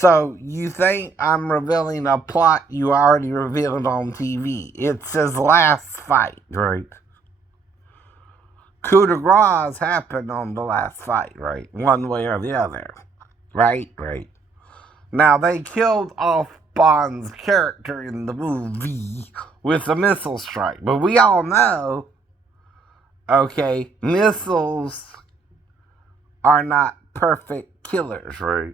So, you think I'm revealing a plot you already revealed on TV. It's his last fight, right? Coup de grace happened on the last fight, right? One way or the other. Right? Right. Now, they killed off Bond's character in the movie with a missile strike. But we all know, okay, missiles are not perfect killers, right?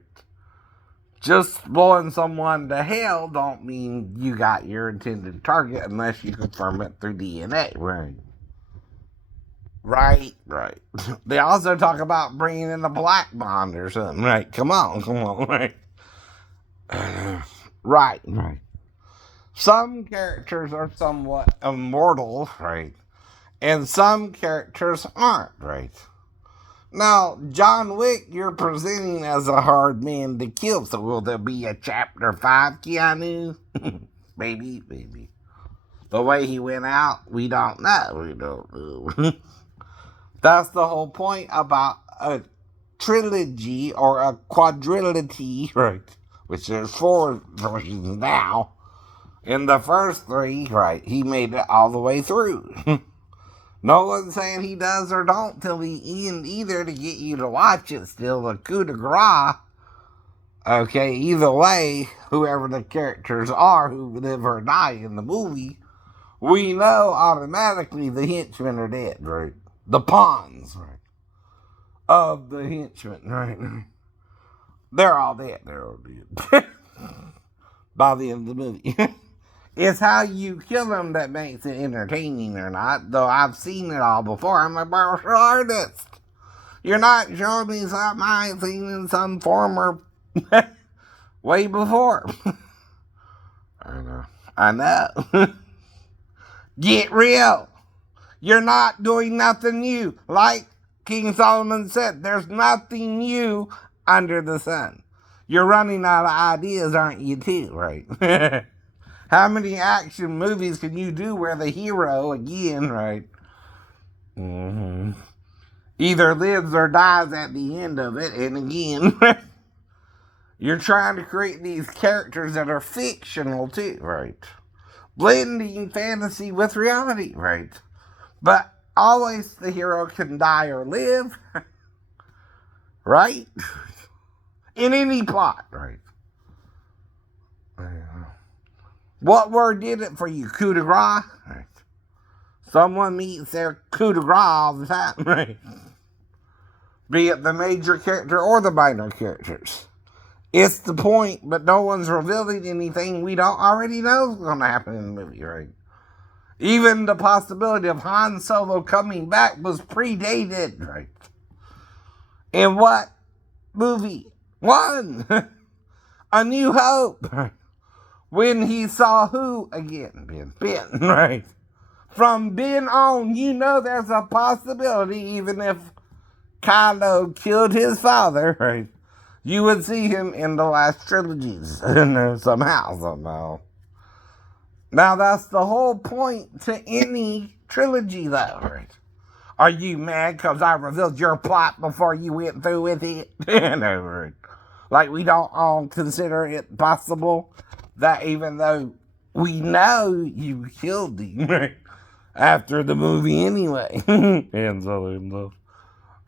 Just blowing someone to hell don't mean you got your intended target unless you confirm it through DNA, right? Right, right. They also talk about bringing in a black bond or something, right? Come on, right? Right, right. Some characters are somewhat immortal, right? And some characters aren't, right? Now, John Wick, you're presenting as a hard man to kill, so will there be a chapter 5, Keanu? Maybe, maybe. The way he went out, we don't know. We don't know. That's the whole point about a trilogy or a quadrilogy, right? Which there's 4 versions now. In the first 3, right, he made it all the way through. No one's saying he does or don't till the end either to get you to watch it still. The coup de grace. Okay, either way, whoever the characters are who live or die in the movie, we know automatically the henchmen are dead, right? The pawns, right? Of the henchmen, right? They're all dead. They're all dead. By the end of the movie. It's how you kill them that makes it entertaining or not. Though I've seen it all before. I'm a martial artist. You're not showing me something I've seen in some form or way before. I know. I know. Get real. You're not doing nothing new. Like King Solomon said, there's nothing new under the sun. You're running out of ideas, aren't you, too, right? How many action movies can you do where the hero, again, right, either lives or dies at the end of it? And again, you're trying to create these characters that are fictional, too, right? Blending fantasy with reality, right? But always the hero can die or live, right? In any plot, right? What word did it for you? Coup de grace? Right. Someone meets their coup de grace all the time, right? Be it the major character or the minor characters. It's the point, but no one's revealing anything we don't already know is going to happen in the movie, right? Even the possibility of Han Solo coming back was predated, right? In what movie? One! A New Hope. When he saw who again? Ben, right? From Ben on, you know there's a possibility, even if Kylo killed his father, right? You would see him in the last trilogies somehow. Now that's the whole point to any trilogy, though, right? Are you mad because I revealed your plot before you went through with it? No, right? Like we don't all consider it possible that even though we know you killed him, right? After the movie anyway. And so.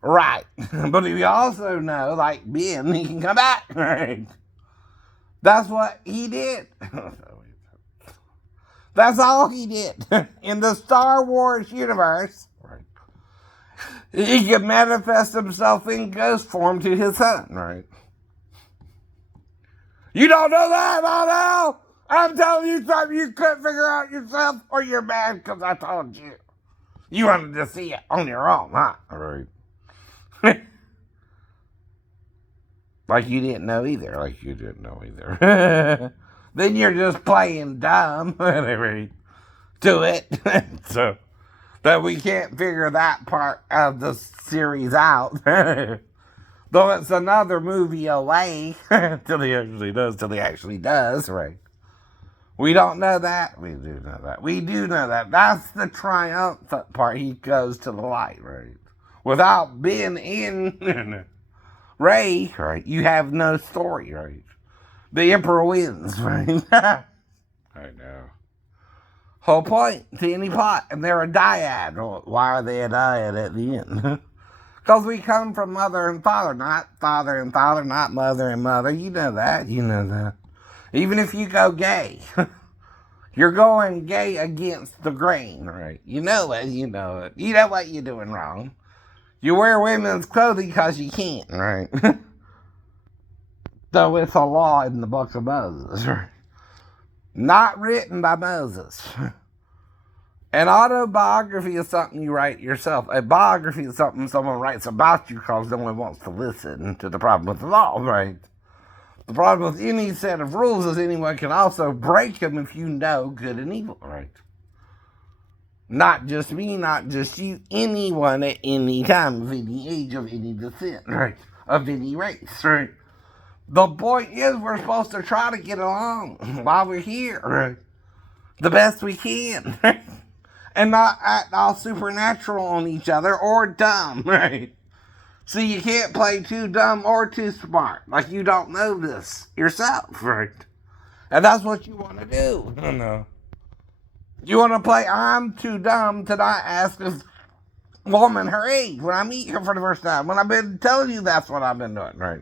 Right. But we also know, like Ben, he can come back, right? That's what he did. That's all he did. In the Star Wars universe, right, he could manifest himself in ghost form to his son, right? You don't know that, oh no! I'm telling you something you couldn't figure out yourself, or you're mad because I told you. You wanted to see it on your own, huh? Right. Like you didn't know either. Then you're just playing dumb to it. So that we can't figure that part of the series out. Though it's another movie away till he actually does, right? We don't know that. We do know that. We do know that. That's the triumphant part. He goes to the light, right? Without being in Rey, right, you have no story, right? The emperor wins, right? I know. Whole point to any plot, and they're a dyad. Well, why are they a dyad at the end? Because we come from mother and father, not father and father, not mother and mother. You know that. You know that. Even if you go gay, you're going gay against the grain, right? You know it. You know it. You know what you're doing wrong. You wear women's clothing because you can't, right? So it's a law in the book of Moses, right? Not written by Moses. An autobiography is something you write yourself. A biography is something someone writes about you because no one wants to listen to the problem with the law, right? The problem with any set of rules is anyone can also break them if you know good and evil, right? Not just me, not just you, anyone at any time, of any age, of any descent, right? Of any race, right? The point is we're supposed to try to get along while we're here, right? The best we can, right? And not act all supernatural on each other or dumb, right? So you can't play too dumb or too smart, like you don't know this yourself, right? And that's what you want to do. No. You want to play I'm too dumb to not ask this woman her age when I meet her for the first time. When I've been telling you that's what I've been doing, right?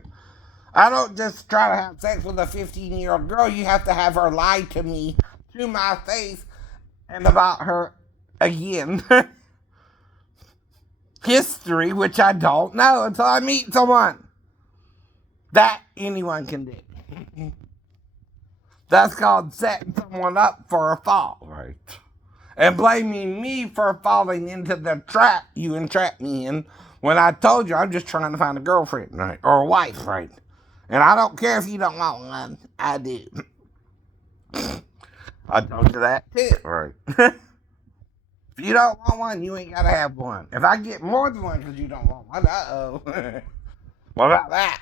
I don't just try to have sex with a 15-year-old girl. You have to have her lie to me, to my face, and about her, again, history, which I don't know until I meet someone. That anyone can do. That's called setting someone up for a fall, right? And blaming me for falling into the trap you entrapped me in when I told you I'm just trying to find a girlfriend, right? Or a wife, right? And I don't care if you don't want one. I do. I told you that too, right? If you don't want one, you ain't gotta have one. If I get more than one because you don't want one, uh-oh. What about that?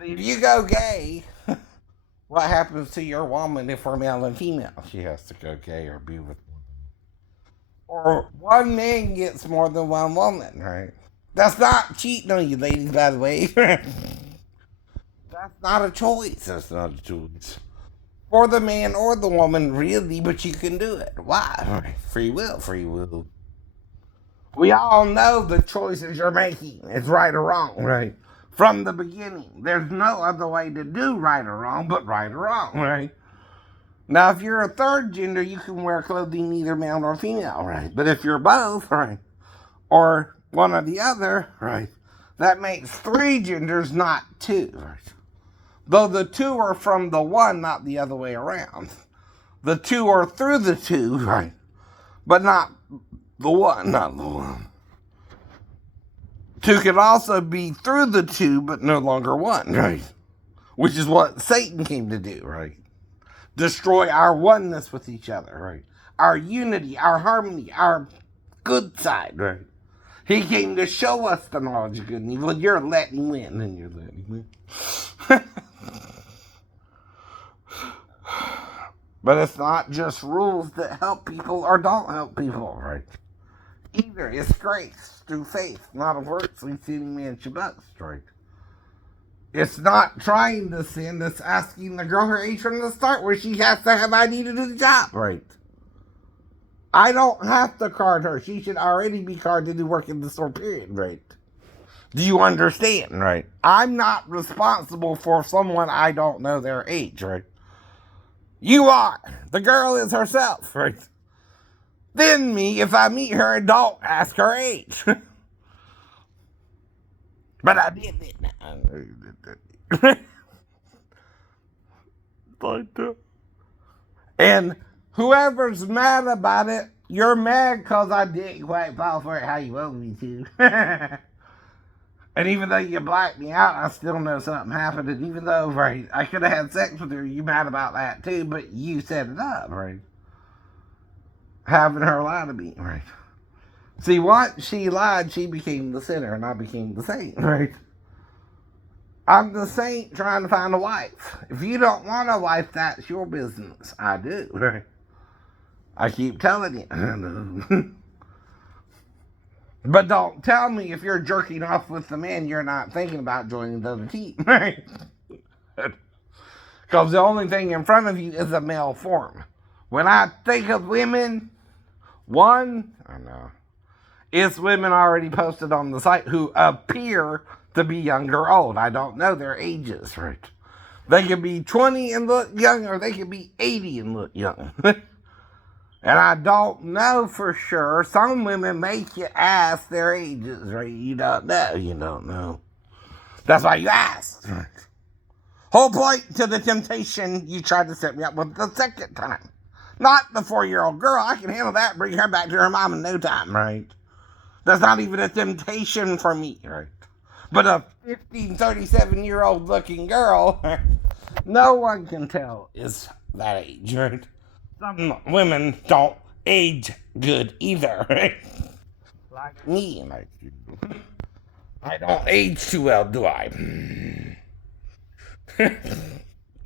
See, if you go gay, what happens to your woman if we're male and female? She has to go gay or be with one. Or one man gets more than one woman, right? That's not cheating on you, ladies, by the way. That's not a choice. That's not a choice. For the man or the woman, really, but you can do it. Why? Free will, free will. We all know the choices you're making is right or wrong, right? From the beginning. There's no other way to do right or wrong but right or wrong, right? Now, if you're a third gender, you can wear clothing neither male nor female, right? But if you're both, right, or one or the other, right, that makes three genders, not two, right? Though the two are from the one, not the other way around. The two are through the two, right? But not the one, not the one. Two can also be through the two, but no longer one, right? Which is what Satan came to do, right? Destroy our oneness with each other, right? Our unity, our harmony, our good side, right? He came to show us the knowledge of good and evil. You're letting him win, and you're letting him win. But it's not just rules that help people or don't help people, right? Either it's grace through faith, not of works, lest any man should boast, right? It's not trying to sin, it's asking the girl her age from the start where she has to have ID to do the job, right? I don't have to card her. She should already be carded to work in the store, period, right? Do you understand, right? I'm not responsible for someone I don't know their age, right? You are. The girl is herself, right? Then me, if I meet her and don't ask her age. But I did it. And whoever's mad about it, you're mad because I didn't quite fall for it how you want me to. And even though you blacked me out, I still know something happened. And even though, right, I could have had sex with her, you mad about that too, but you set it up, right? Having her lie to me, right? See, once she lied, she became the sinner and I became the saint, right? I'm the saint trying to find a wife. If you don't want a wife, that's your business. I do, right? I keep telling you. But don't tell me if you're jerking off with the man, you're not thinking about joining the other team, right? Because the only thing in front of you is a male form. When I think of women, one, I know, it's women already posted on the site who appear to be young or old. I don't know their ages, right? They could be 20 and look young, or they could be 80 and look young. And I don't know for sure. Some women make you ask their ages, right? You don't know. You don't know. That's why you ask. Right? Whole point to the temptation you tried to set me up with the second time. Not the 4-year-old girl. I can handle that. Bring her back to her mom in no time, right? That's not even a temptation for me, right? But a 15, 37-year-old looking girl, no one can tell is that age, right? Some women don't age good either, right? Like me, like you. I don't age too well, do I?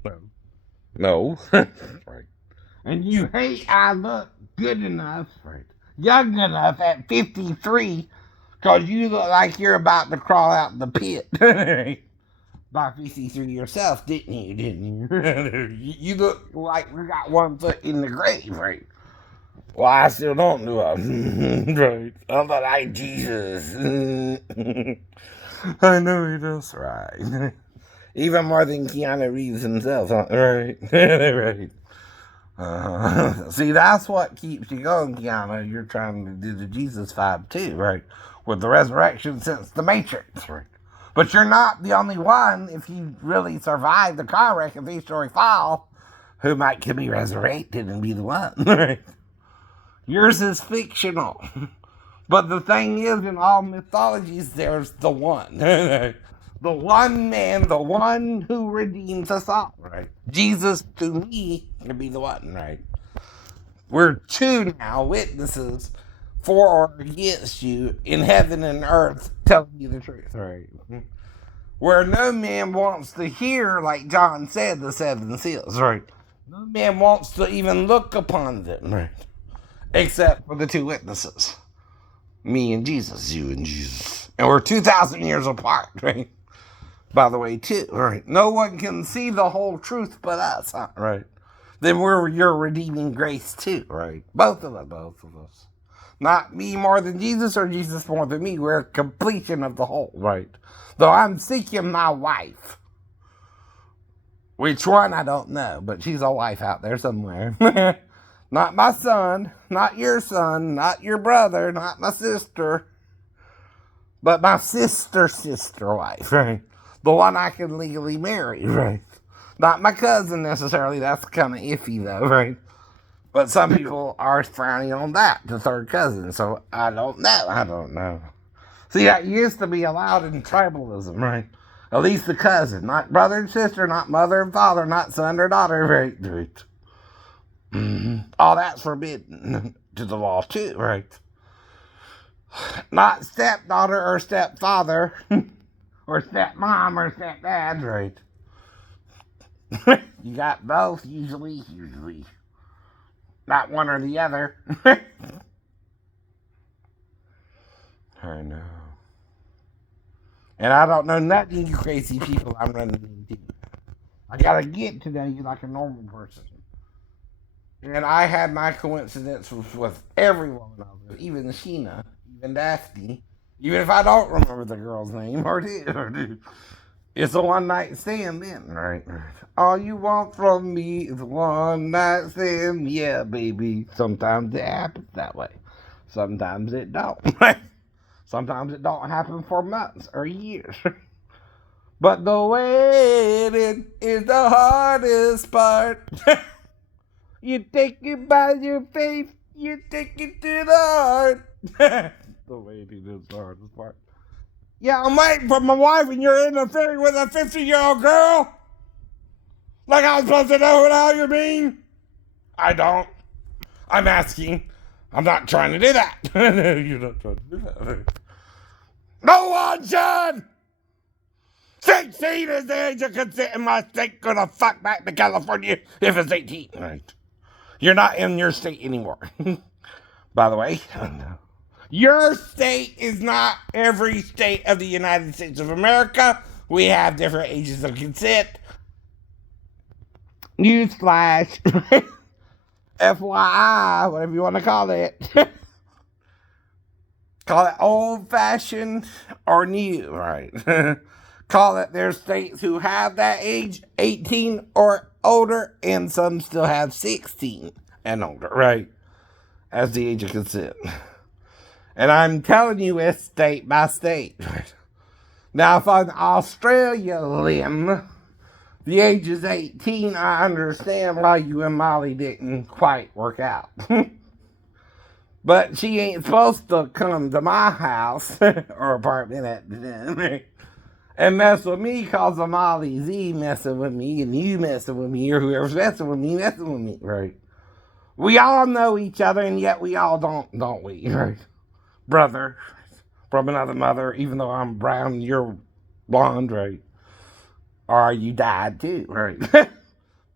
No. No. Right. And you hate I look good enough, right? Young enough at 53, because you look like you're about to crawl out the pit. By 53 yourself, didn't you? You look like we got one foot in the grave, right? Well, I still don't do it. Right. I'm not like Jesus. I know he does, right. Even more than Keanu Reeves himself, huh? Right. Right. See, that's what keeps you going, Keanu. You're trying to do the Jesus vibe too, right? With the resurrection since the Matrix, right? But you're not the only one, if you really survive the car wreck and 3-story fall, who might could be resurrected and be the one, right? Yours is fictional. But the thing is, in all mythologies, there's the one. The one man, the one who redeems us all, right? Jesus, to me, can be the one, right? We're two now witnesses for or against you in heaven and earth telling you the truth, right? Where no man wants to hear, like John said, the 7 seals, right? No man wants to even look upon them, right? Except for the 2 witnesses. Me and Jesus, you and Jesus. And we're 2,000 years apart, right? By the way, too, right? No one can see the whole truth but us, huh? Right? Then we're your redeeming grace, too, right? Both of us. Not me more than Jesus or Jesus more than me. We're a completion of the whole, right? Though I'm seeking my wife. Which one, I don't know, but she's a wife out there somewhere. Not my son, not your son, not your brother, not my sister, but my sister wife, right? The one I can legally marry, right? Not my cousin necessarily, that's kind of iffy though, right? But some people are frowning on that, the third cousin, so I don't know. See, that used to be allowed in tribalism, right? At least the cousin, not brother and sister, not mother and father, not son or daughter, right? All that's forbidden to the law too, right? Not stepdaughter or stepfather, or stepmom or stepdad, right? You got both usually. Not one or the other. I know. And I don't know nothing, you crazy people I'm running into. I gotta get to know you like a normal person. And I had my coincidence with every woman of it, even Sheena, even Daphne, even if I don't remember the girl's name or do. It's a one night stand then, right? All you want from me is a one night stand, yeah, baby. Sometimes it happens that way. Sometimes it don't. Sometimes it don't happen for months or years. But the waiting is the hardest part. You take it by your faith, you take it to the heart. The waiting is the hardest part. Yeah, I'm waiting for my wife and you're interfering with a 50-year-old girl? Like I'm supposed to know what the hell you mean? I don't. I'm asking. I'm not trying to do that. No, you're not trying to do that. No one should! 16 is the age of consent in my state. Gonna fuck back to California if it's 18. Right. You're not in your state anymore. By the way, your state is not every state of the United States of America. We have different ages of consent. Newsflash. FYI, whatever you want to call it. Call it old-fashioned or new, right? Call it there's states who have that age, 18 or older, and some still have 16 and older, right? As the age of consent. And I'm telling you, it's state by state. Now, if an Australian, the age is 18, I understand why you and Molly didn't quite work out. But she ain't supposed to come to my house or apartment at the time and mess with me because of Molly Z messing with me and you messing with me or whoever's messing with me, right? We all know each other and yet we all don't we, right? Brother from another mother, even though I'm brown and you're blonde, right? Or you died too, right?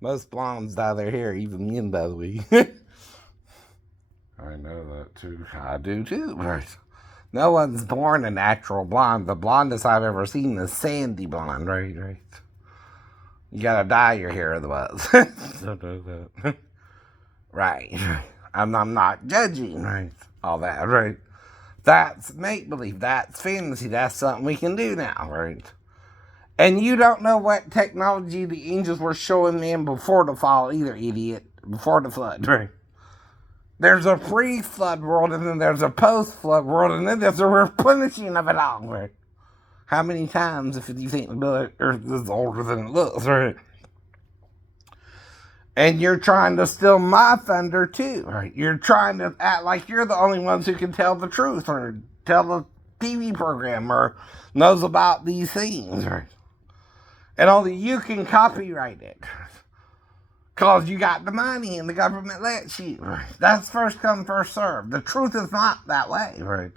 Most blondes dye their hair, even men, by the way. I know that too. I do too, right? No one's born a natural blonde. The blondest I've ever seen is sandy blonde, right? You gotta dye your hair otherwise. Don't know that. Right. I'm not judging, right? All that, right? That's make-believe. That's fantasy. That's something we can do now, right? And you don't know what technology the angels were showing them before the fall either, idiot. Before the flood, right? There's a pre-flood world, and then there's a post-flood world, and then there's a replenishing of it all, right? How many times, if you think the Earth is older than it looks, right? And you're trying to steal my thunder, too, right? You're trying to act like you're the only ones who can tell the truth, or tell the TV program, or knows about these things, right? And only you can copyright it. Because you got the money and the government lets you. Right? That's first come, first serve. The truth is not that way, right?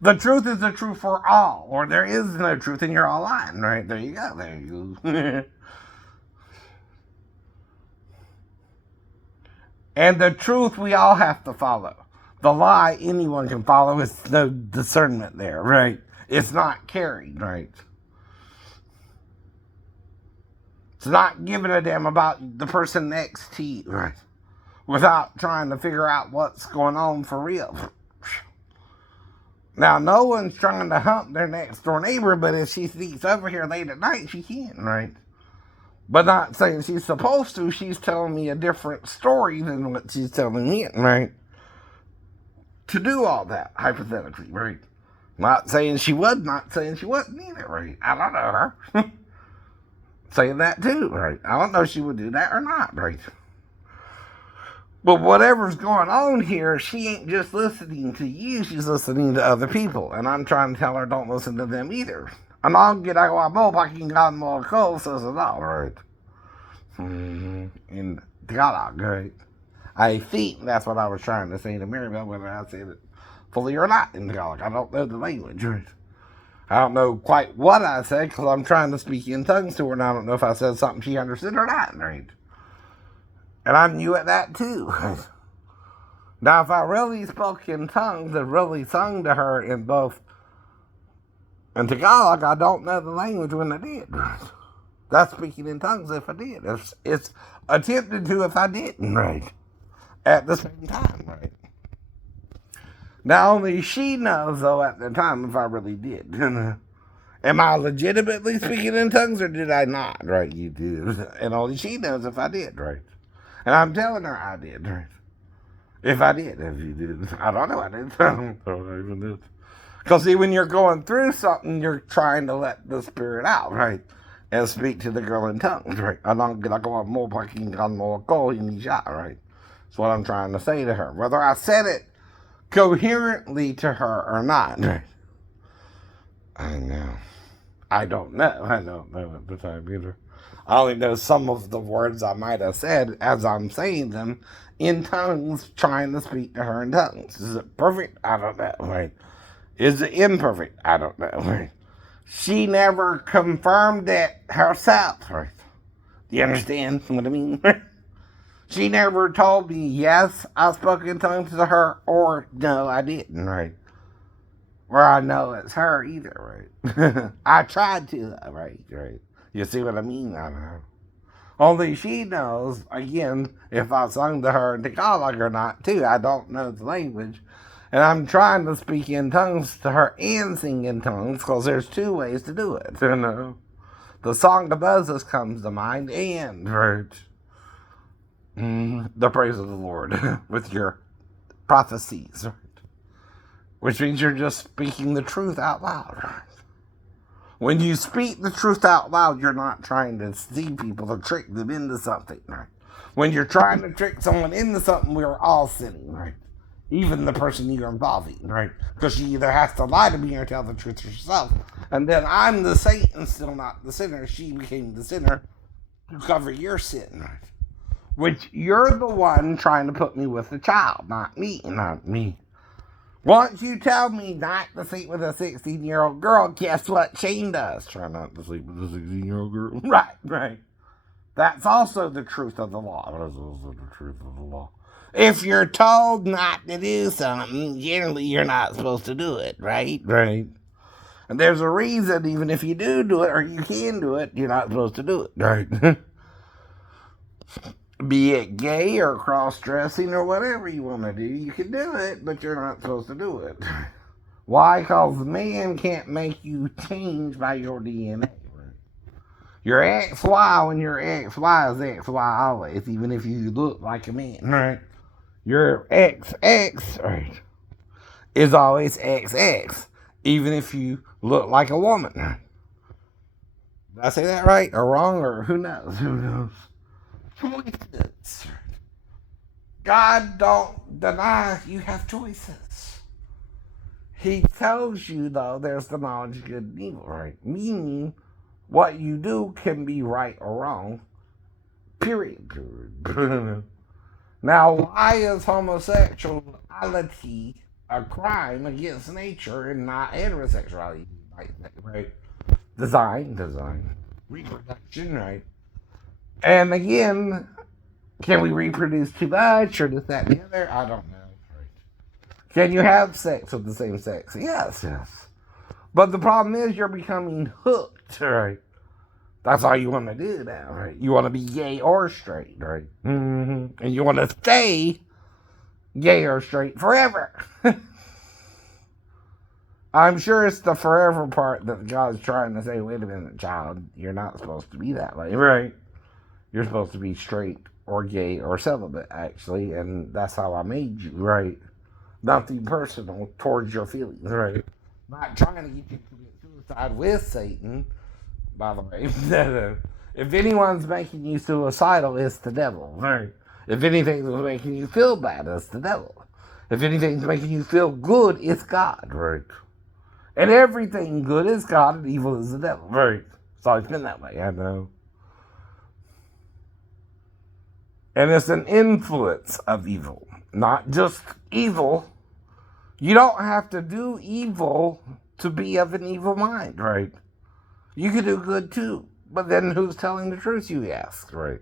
The truth is the truth for all. Or there is no truth and you're all lying, right? There you go. And the truth we all have to follow. The lie anyone can follow is no discernment there, right? It's not carried, right? It's not giving a damn about the person next to you, right? Without trying to figure out what's going on for real. Now, no one's trying to hump their next door neighbor, but if she sneaks over here late at night, she can, right? But not saying she's supposed to. She's telling me a different story than what she's telling me, right? To do all that, hypothetically, right? Not saying she would, not saying she wouldn't either, right? I don't know her. Saying that too, right? I don't know if she would do that or not, right? But whatever's going on here, she ain't just listening to you, she's listening to other people. And I'm trying to tell her don't listen to them either. And I'll get agua mo pakinggan mo ako, says it all, right? In Tagalog, right? I think that's what I was trying to say to Maribel, whether I said it fully or not in Tagalog. I don't know the language, right? I don't know quite what I said because I'm trying to speak in tongues to her, and I don't know if I said something she understood or not, right? And I'm new at that too. Now, if I really spoke in tongues and really sung to her in both in Tagalog, I don't know the language when I did. That's speaking in tongues if I did. It's attempted to if I didn't, right? At the same time, right? Now, only she knows, though, at the time if I really did. Am I legitimately speaking in tongues or did I not? Right, you do. And only she knows if I did, right? And I'm telling her I did, right? If I did, if you did. I don't know, I did. I don't even did. Because, see, when you're going through something, you're trying to let the spirit out, right? And speak to the girl in tongues, right? I don't get like more fucking more go in shot, right? That's what I'm trying to say to her. Whether I said it coherently to her or not. I know. I don't know. I don't know at the time either. I only know some of the words I might have said as I'm saying them in tongues, trying to speak to her in tongues. Is it perfect? I don't know. Right? Is it imperfect? I don't know. Right? She never confirmed it herself. Right? Do you understand what I mean? She never told me, yes, I spoke in tongues to her, or no, I didn't, right? Or I know it's her either, right? I tried to, right? You see what I mean? I don't know. Only she knows, again, if I sung to her in Tagalog or not, too. I don't know the language. And I'm trying to speak in tongues to her and sing in tongues because there's two ways to do it, you know. The Song of Moses comes to mind and the praise of the Lord with your prophecies, right? Which means you're just speaking the truth out loud, right? When you speak the truth out loud, you're not trying to deceive people or trick them into something, right? When you're trying to trick someone into something, we're all sinning, right? Even the person you're involving, right? Because she either has to lie to me or tell the truth herself. And then I'm the saint and still not the sinner. She became the sinner to cover your sin, right? Which you're the one trying to put me with the child, not me, not me. Once you tell me not to sleep with a 16-year-old girl, guess what Shane does? Try not to sleep with a 16-year-old girl. Right, right. That's also the truth of the law. That's also the truth of the law. If you're told not to do something, generally you're not supposed to do it, right? Right. And there's a reason, even if you do it, or you can do it, you're not supposed to do it, right? Be it gay or cross-dressing or whatever you want to do, you can do it, but you're not supposed to do it. Why? Because the man can't make you change by your DNA. Your XY, when your XY is XY always, even if you look like a man, right? Your XX, right, is always XX, even if you look like a woman. Did I say that right or wrong, or who knows? Who knows? Choices. God don't deny you have choices. He tells you, though, there's the knowledge of good and evil, right? Meaning, what you do can be right or wrong, period. Now, why is homosexuality a crime against nature and not heterosexuality? Right? Design. Reproduction, right? And again, can we reproduce too much or this, that, and the other? I don't know. Right? Can you have sex with the same sex? Yes. But the problem is you're becoming hooked, right? That's all you want to do now, right? You want to be gay or straight, right? Mm-hmm. And you want to stay gay or straight forever. I'm sure it's the forever part that God's trying to say, wait a minute, child, you're not supposed to be that way, right? You're supposed to be straight or gay or celibate, actually, and that's how I made you, right? Nothing personal towards your feelings, right? Not trying to get you to commit suicide with Satan, by the way. If anyone's making you suicidal, it's the devil, right? If anything's making you feel bad, it's the devil. If anything's making you feel good, it's God, right? And everything good is God and evil is the devil, right? It's always been that way, I know. And it's an influence of evil, not just evil. You don't have to do evil to be of an evil mind, right? You can do good too. But then who's telling the truth, you ask, right?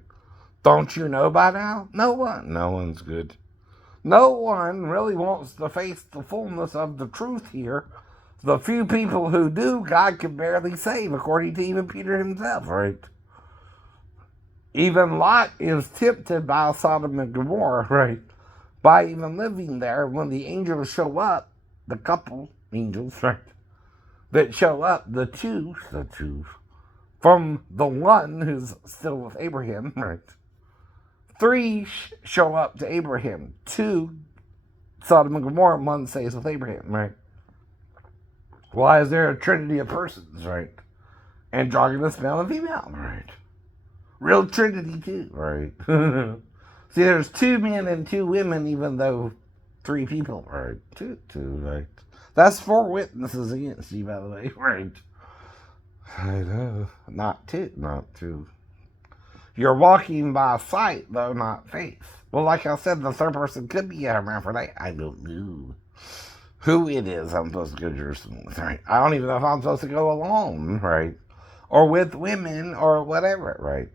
Don't you know by now? No one. No one's good. No one really wants to face the fullness of the truth here. The few people who do, God can barely save, according to even Peter himself, right? Even Lot is tempted by Sodom and Gomorrah, right? By even living there, when the angels show up, the couple angels, right? That show up, the two, from the one who's still with Abraham, right? 3 show up to Abraham. 2, Sodom and Gomorrah, 1 stays with Abraham, right? Why is there a trinity of persons, right? Androgynous, male and female, right? Real trinity too, right? See, there's 2 men and 2 women, even though 3 people, right? 2, right? That's 4 witnesses against you, by the way, right? I know. Not 2. You're walking by sight, though, not faith. Well, like I said, the third person could be a hermaphrodite. I don't know who it is I'm supposed to go to Jerusalem with, right? I don't even know if I'm supposed to go alone, right? Or with women, or whatever, right?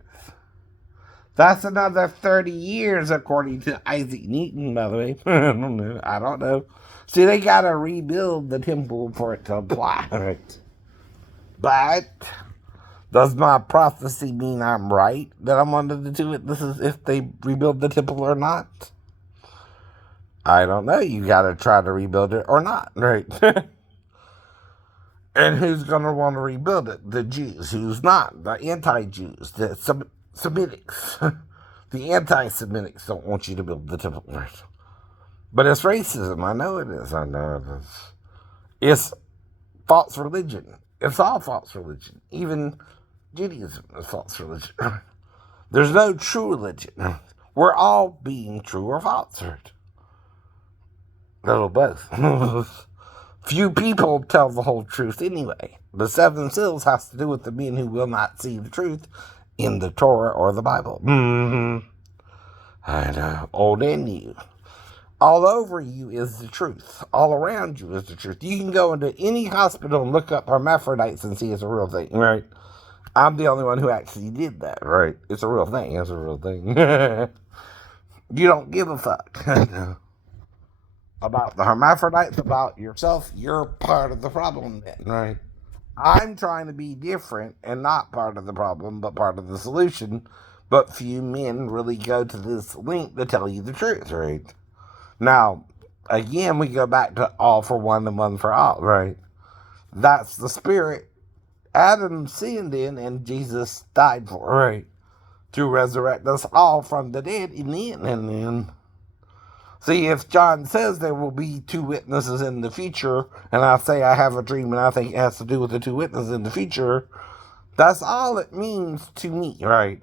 That's another 30 years, according to Isaac Newton, by the way. I don't know. See, they gotta rebuild the temple for it to apply, right? But Does my prophecy mean I'm right that I'm one of the two witnesses if they rebuild the temple or not? I don't know. You gotta try to rebuild it or not, right? And who's gonna want to rebuild it? The Jews. Who's not? The anti-Jews. The Semitics. The anti-Semitics don't want you to build the temple, right? But it's racism. I know it is. I know it is. It's false religion. It's all false religion. Even Judaism is false religion. There's no true religion. We're all being true or false. Right? Little both. Few people tell the whole truth anyway. The 7 seals has to do with the men who will not see the truth in the Torah or the Bible. I know. Old and new. All over you is the truth. All around you is the truth. You can go into any hospital and look up hermaphrodites and see it's a real thing, right? I'm the only one who actually did that, right? It's a real thing. It's a real thing. You don't give a fuck about the hermaphrodites, about yourself. You're part of the problem then, right? I'm trying to be different and not part of the problem, but part of the solution. But few men really go to this length to tell you the truth, right? Now, again, we go back to all for one and one for all, right? That's the spirit Adam sinned in and Jesus died for, right? To resurrect us all from the dead in the end. And then, see, if John says there will be 2 witnesses in the future, and I say I have a dream and I think it has to do with the 2 witnesses in the future, that's all it means to me, right?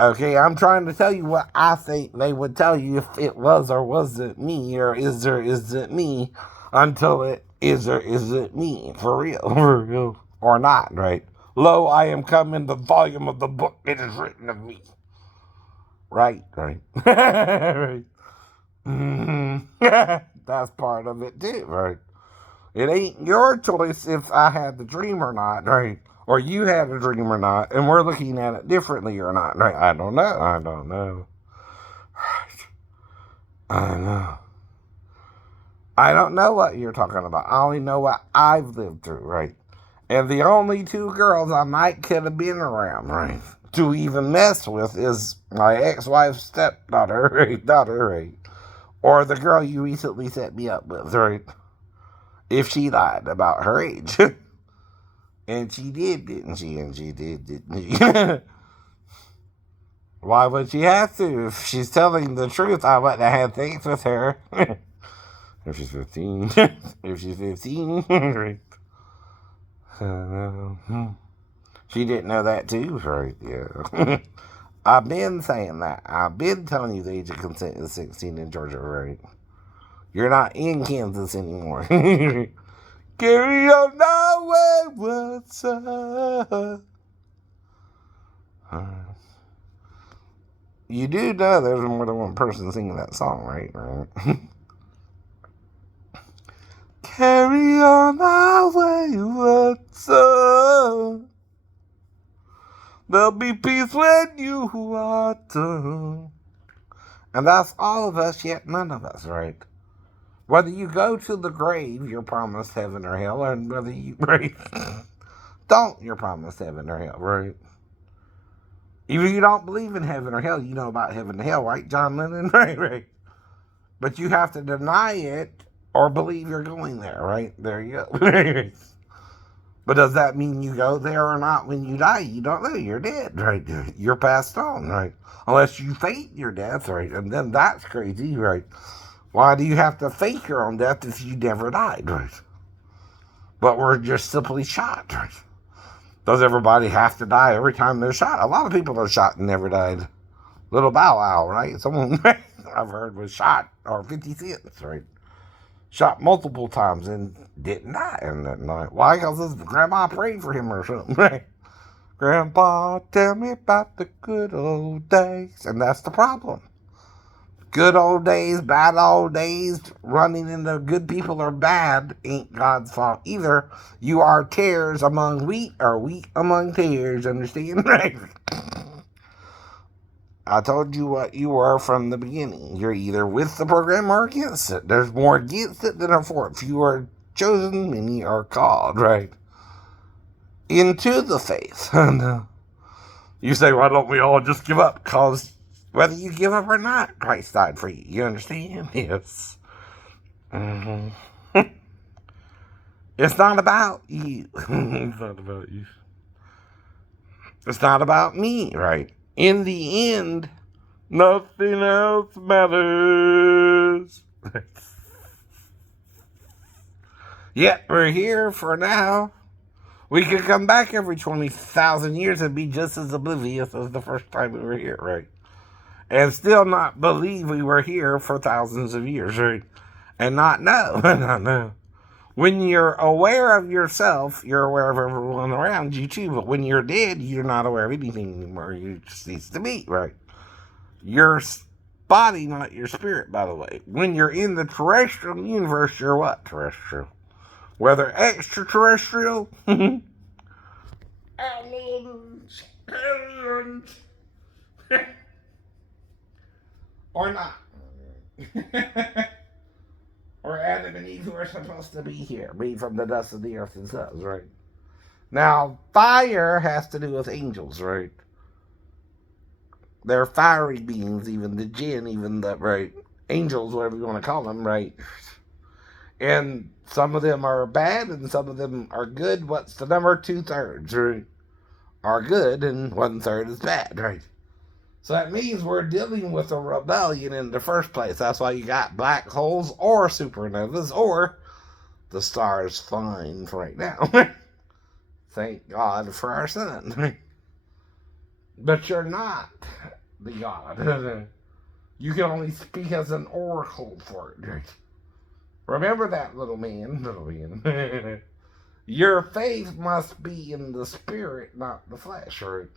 Okay, I'm trying to tell you what I think they would tell you if it was or wasn't me, or is or isn't me, until it is or isn't me, for real, or not, right? Lo, I am come in the volume of the book, it is written of me. Right. Right. That's part of it too, right? It ain't your choice if I had the dream or not, right? Or you had a dream or not, and we're looking at it differently or not, right? I don't know. Right. I know. I don't know what you're talking about. I only know what I've lived through, right? And the only 2 girls I might could have been around, right? To even mess with is my ex-wife's stepdaughter, right? Or the girl you recently set me up with, right? If she lied about her age. And she did, didn't she? And she did, didn't she? Why would she have to? If she's telling the truth, I wouldn't have had things with her. If she's 15. If she's 15. Right. She didn't know that too, right? Yeah. I've been saying that. I've been telling you the age of consent is 16 in Georgia, right? You're not in Kansas anymore. Carry on our way, what's up? You do know there's more than one person singing that song, right? Carry on our way, what's up? There'll be peace when you are done. And that's all of us, yet none of us, right? Whether you go to the grave, you're promised heaven or hell, and whether you don't, you're promised heaven or hell, right? Even if you don't believe in heaven or hell, you know about heaven and hell, right, John Lennon? Right. But you have to deny it or believe you're going there, right? There you go. But does that mean you go there or not when you die? You don't know. You're dead, right? You're passed on, right? Unless you fake your death, right? And then that's crazy, right? Why do you have to fake your own death if you never died, right? But we're just simply shot, right? Does everybody have to die every time they're shot? A lot of people are shot and never died. Little Bow Wow, right? Someone I've heard was shot, or 50 Cent, right? Shot multiple times and didn't die in that night. Why? Because his grandma prayed for him or something, right? Grandpa, tell me about the good old days. And that's the problem. Good old days, bad old days, running into good people or bad ain't God's fault either. You are tares among wheat or wheat among tares, understand? Right? I told you what you were from the beginning. You're either with the program or against it. There's more against it than are for it. Few are chosen, many are called, right? into the faith. And you say, why don't we all just give up? Because whether you give up or not, Christ died for you. You understand? Yes. Mm-hmm. It's not about you. It's not about you. It's not about me, right? In the end, nothing else matters. Yet we're here for now. We could come back every 20,000 years and be just as oblivious as the first time we were here, right? And still not believe we were here for thousands of years, right? And not know, not know. When you're aware of yourself, you're aware of everyone around you too. But when you're dead, you're not aware of anything anymore. You just cease to be, right? Your body, not your spirit, by the way. When you're in the terrestrial universe, you're what? Terrestrial. Whether extraterrestrial, aliens, aliens, or not. Or Adam and Eve who are supposed to be here, made from the dust of the earth themselves, right? Now, fire has to do with angels, right? They're fiery beings, even the jinn, even the, right, angels, whatever you want to call them, right? And some of them are bad and some of them are good. What's the number? 2/3, right? Are good and 1/3 is bad, right? So that means we're dealing with a rebellion in the first place. That's why you got black holes or supernovas or the stars fine right now. Thank God for our sun. But you're not the God. You can only speak as an oracle for it. Remember that, little man. Little man. Your faith must be in the spirit, not the flesh, right?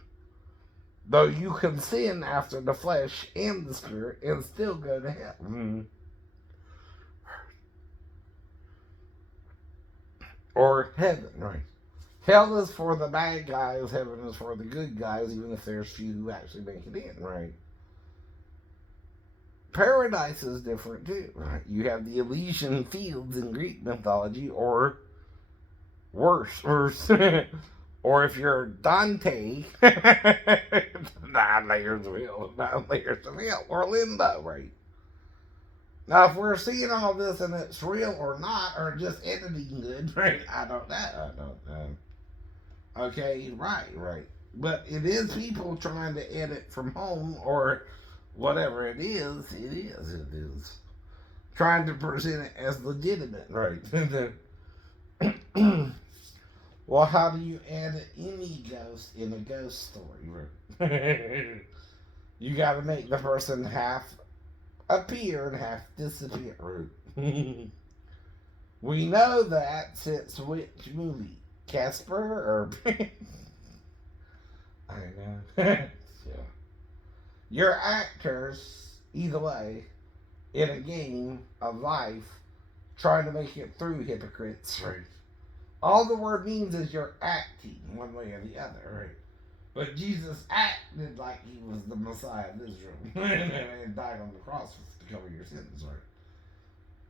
Though you can sin after the flesh and the spirit and still go to hell. Or heaven, right? Hell is for the bad guys, heaven is for the good guys, even if there's few who actually make it in, right? Paradise is different too, right? You have the Elysian fields in Greek mythology, or worse, or if you're Dante, 9 layers of hell, 9 layers of hell, or Limbo, right? Now, if we're seeing all this and it's real or not, or just editing good, right? I don't know. I don't know. Okay, right. But it is people trying to edit from home or whatever it is. It is. Trying to present it as legitimate, right? Well, how do you edit any ghost in a ghost story, right? You got to make the person half appear and half disappear, right? We know that since which movie? Casper or I know. Yeah. Your actors, either way, in a game of life, trying to make it through hypocrites, right? All the word means is you're acting one way or the other, right? But Jesus acted like he was the Messiah of Israel and died on the cross to cover your sins, right?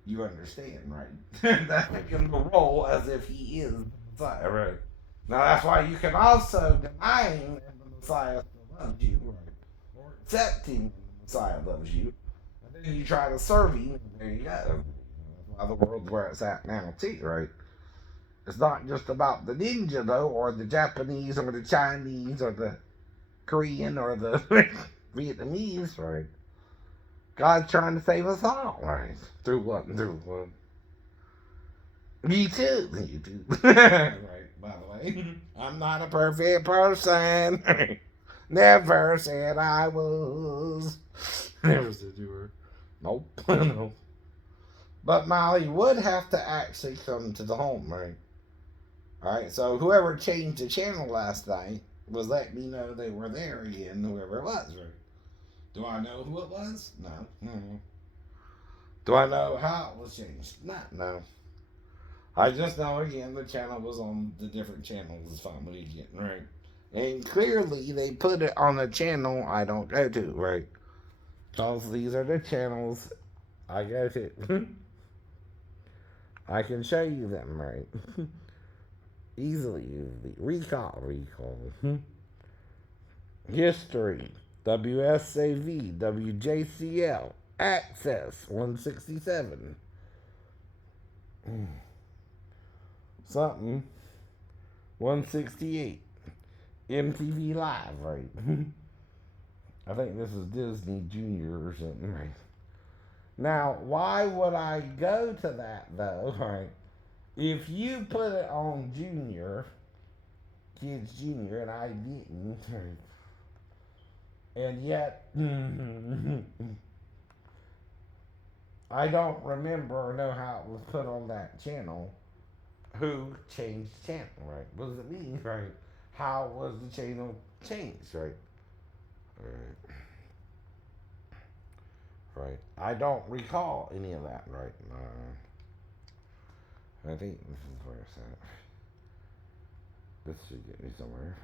You understand, right? That's making the role as if he is the Messiah, right? Now that's why you can also deny him and the Messiah still loves you, right? Or accept him and the Messiah loves you. And then you try to serve him, and there you go. That's why the world's where it's at now, too, right? It's not just about the ninja, though, or the Japanese, or the Chinese, or the Korean, or the Vietnamese, right? God's trying to save us all, right? Through what? Through what? Me too. You too. Right, by the way. I'm not a perfect person. Never said I was. Never said you were. Nope. Nope. But Molly would have to actually come to the home, right? Alright, so whoever changed the channel last night was letting me know they were there again, whoever it was, right? Do I know who it was? No. Mm-hmm. Do I know how it was changed? No. I just know again the channel was on the different channels finally again, right? And clearly they put it on the channel I don't go to, right? Because these are the channels I go to. I can show you them, right? Easily. Recall. History. WSAV. WJCL. Access. 167. Something. 168. MTV Live, right? I think this is Disney Junior or something, right? Now, why would I go to that though, right? If you put it on Junior, Kids Junior, and I didn't, right? And yet, I don't remember or know how it was put on that channel. Who changed the channel, right? What does it mean, right? How was the channel changed, right? Right. Right. I don't recall any of that, right? I think this is where it's at. This should get me somewhere.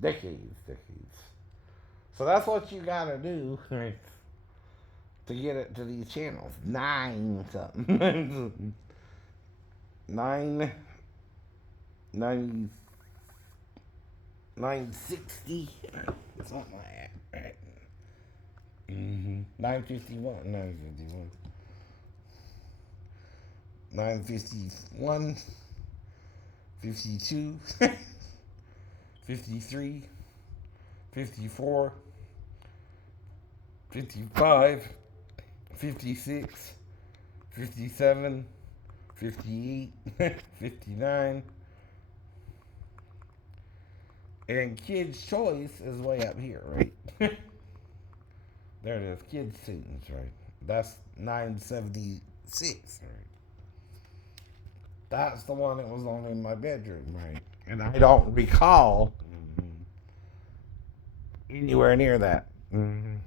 Decades. So that's what you gotta do, right? To get it to these channels. 9 something. 9 90 960 something like that, right? 951 951 52 53 54 55 56 57 58 59. And Kids Choice is way up here, right? There it is, Kids Tunes, right? That's 976, right? That's the one that was on in my bedroom, right? And I don't recall anywhere near that.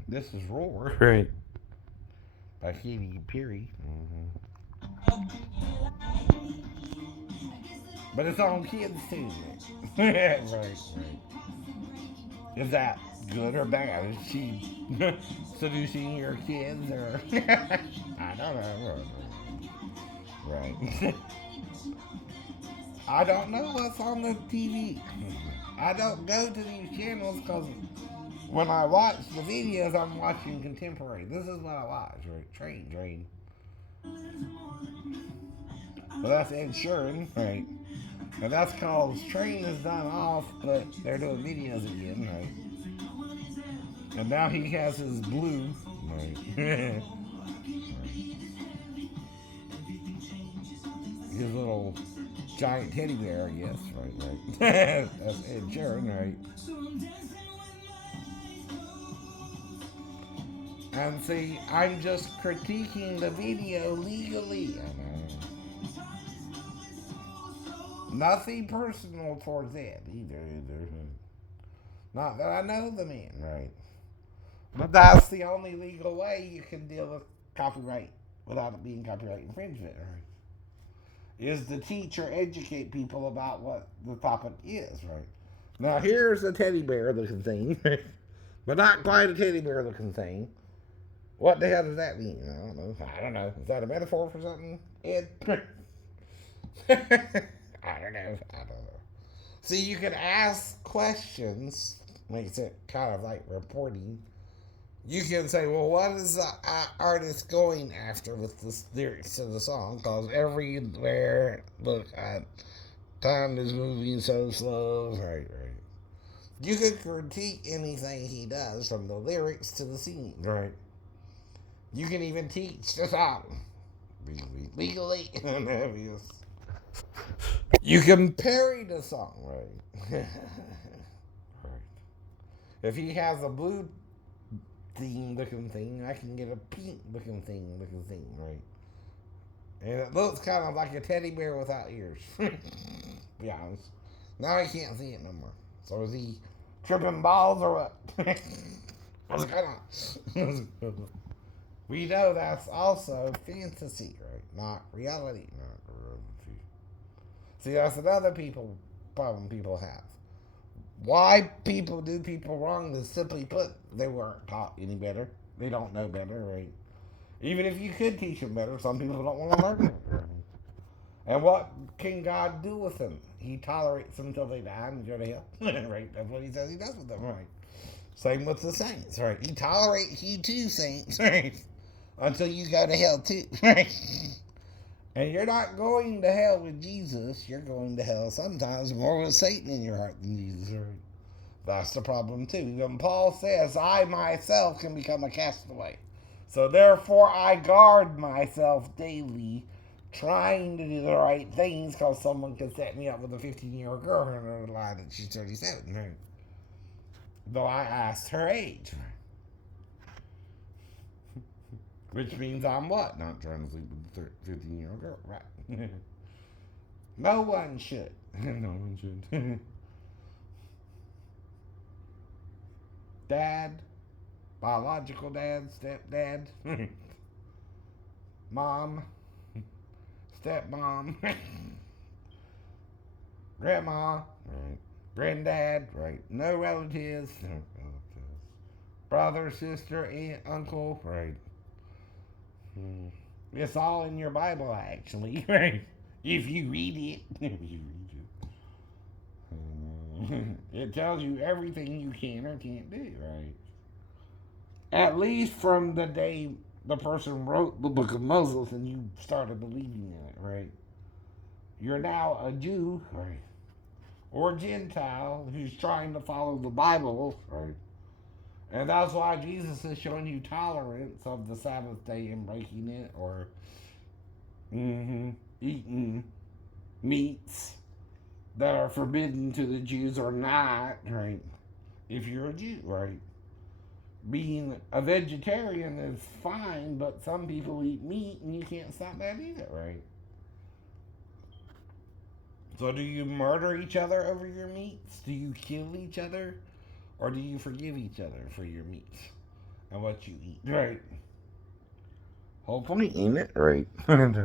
This is Roar, right? By Katy Perry. But it's on Kids Tunes. Right. Is that good or bad? Is she seducing your kids or I don't know. Right. I don't know what's on the TV. I don't go to these channels because when I watch the videos, I'm watching contemporary. This is what I watch, right? Train. Well, that's Ed Sheeran, right? And that's called Train is done off, but they're doing videos again, right? And now he has his blue, right? His little giant teddy bear, I guess, right? That's Ed Sheeran, right? And see, I'm just critiquing the video legally. Nothing personal towards it either. Not that I know the man, right? But that's the only legal way you can deal with copyright without it being copyright infringement, right? Is to teach or educate people about what the topic is, right? Now here's a teddy bear looking thing, but not quite a teddy bear looking thing. What the hell does that mean? I don't know. Is that a metaphor for something, Ed? I don't know. See, you can ask questions, makes it kind of like reporting. You can say, well, what is the artist going after with the lyrics to the song? Because everywhere, look, time is moving so slow. Right. You can critique anything he does from the lyrics to the scene, right? You can even teach the song. Legally. You can parry the song, right? Right. If he has a blue theme looking thing, I can get a pink looking thing, right? And it looks kind of like a teddy bear without ears. Be honest. Now I can't see it no more. So is he tripping balls or what? What's going on? We know that's also fantasy, right? Not reality. Not reality. See, that's another problem people have. Why people do people wrong is simply put, they weren't taught any better. They don't know better, right? Even if you could teach them better, some people don't want to learn it. And what can God do with them? He tolerates them until they die and go to hell. Right? That's what he says he does with them, right? Same with the saints, right? He tolerates you too, saints, right? Until you go to hell too, right? And you're not going to hell with Jesus. You're going to hell sometimes more with Satan in your heart than Jesus, right? That's the problem too. Even Paul says, I myself can become a castaway. So therefore I guard myself daily, trying to do the right things, because someone could set me up with a 15-year-old girl and lie that she's 37, right? Though I asked her age. Which means I'm what? Not trying to sleep with a 15-year-old girl, right? No one should. No one should. Dad, biological dad, stepdad, mom, stepmom, grandma, right? Granddad, right? No relatives, brother, sister, aunt, uncle, right? It's all in your Bible, actually, right? If you read it, if you read it, it tells you everything you can or can't do, right? At least from the day the person wrote the Book of Moses and you started believing in it, right? You're now a Jew, right? Or Gentile who's trying to follow the Bible, right? And that's why Jesus is showing you tolerance of the Sabbath day and breaking it, or eating meats that are forbidden to the Jews or not, right? If you're a Jew, right? Being a vegetarian is fine, but some people eat meat and you can't stop that either, right? So do you murder each other over your meats? Do you kill each other? Or do you forgive each other for your meats and what you eat? Right. Hopefully in it, right? Right.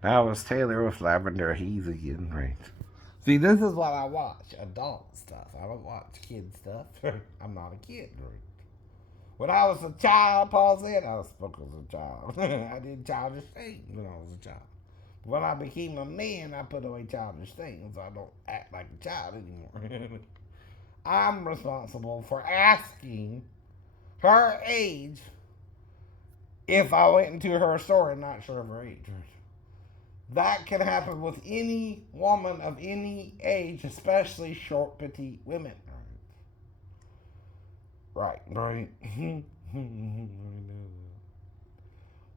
That was Taylor with Lavender Haze again, right? See, this is what I watch, adult stuff. I don't watch kid stuff. I'm not a kid, right? When I was a child, Paul said, I spoke as a child. I did childish things when I was a child. When I became a man, I put away childish things. So I don't act like a child anymore. I'm responsible for asking her age if I went into her store and not sure of her age. That can happen with any woman of any age, especially short, petite women. Right.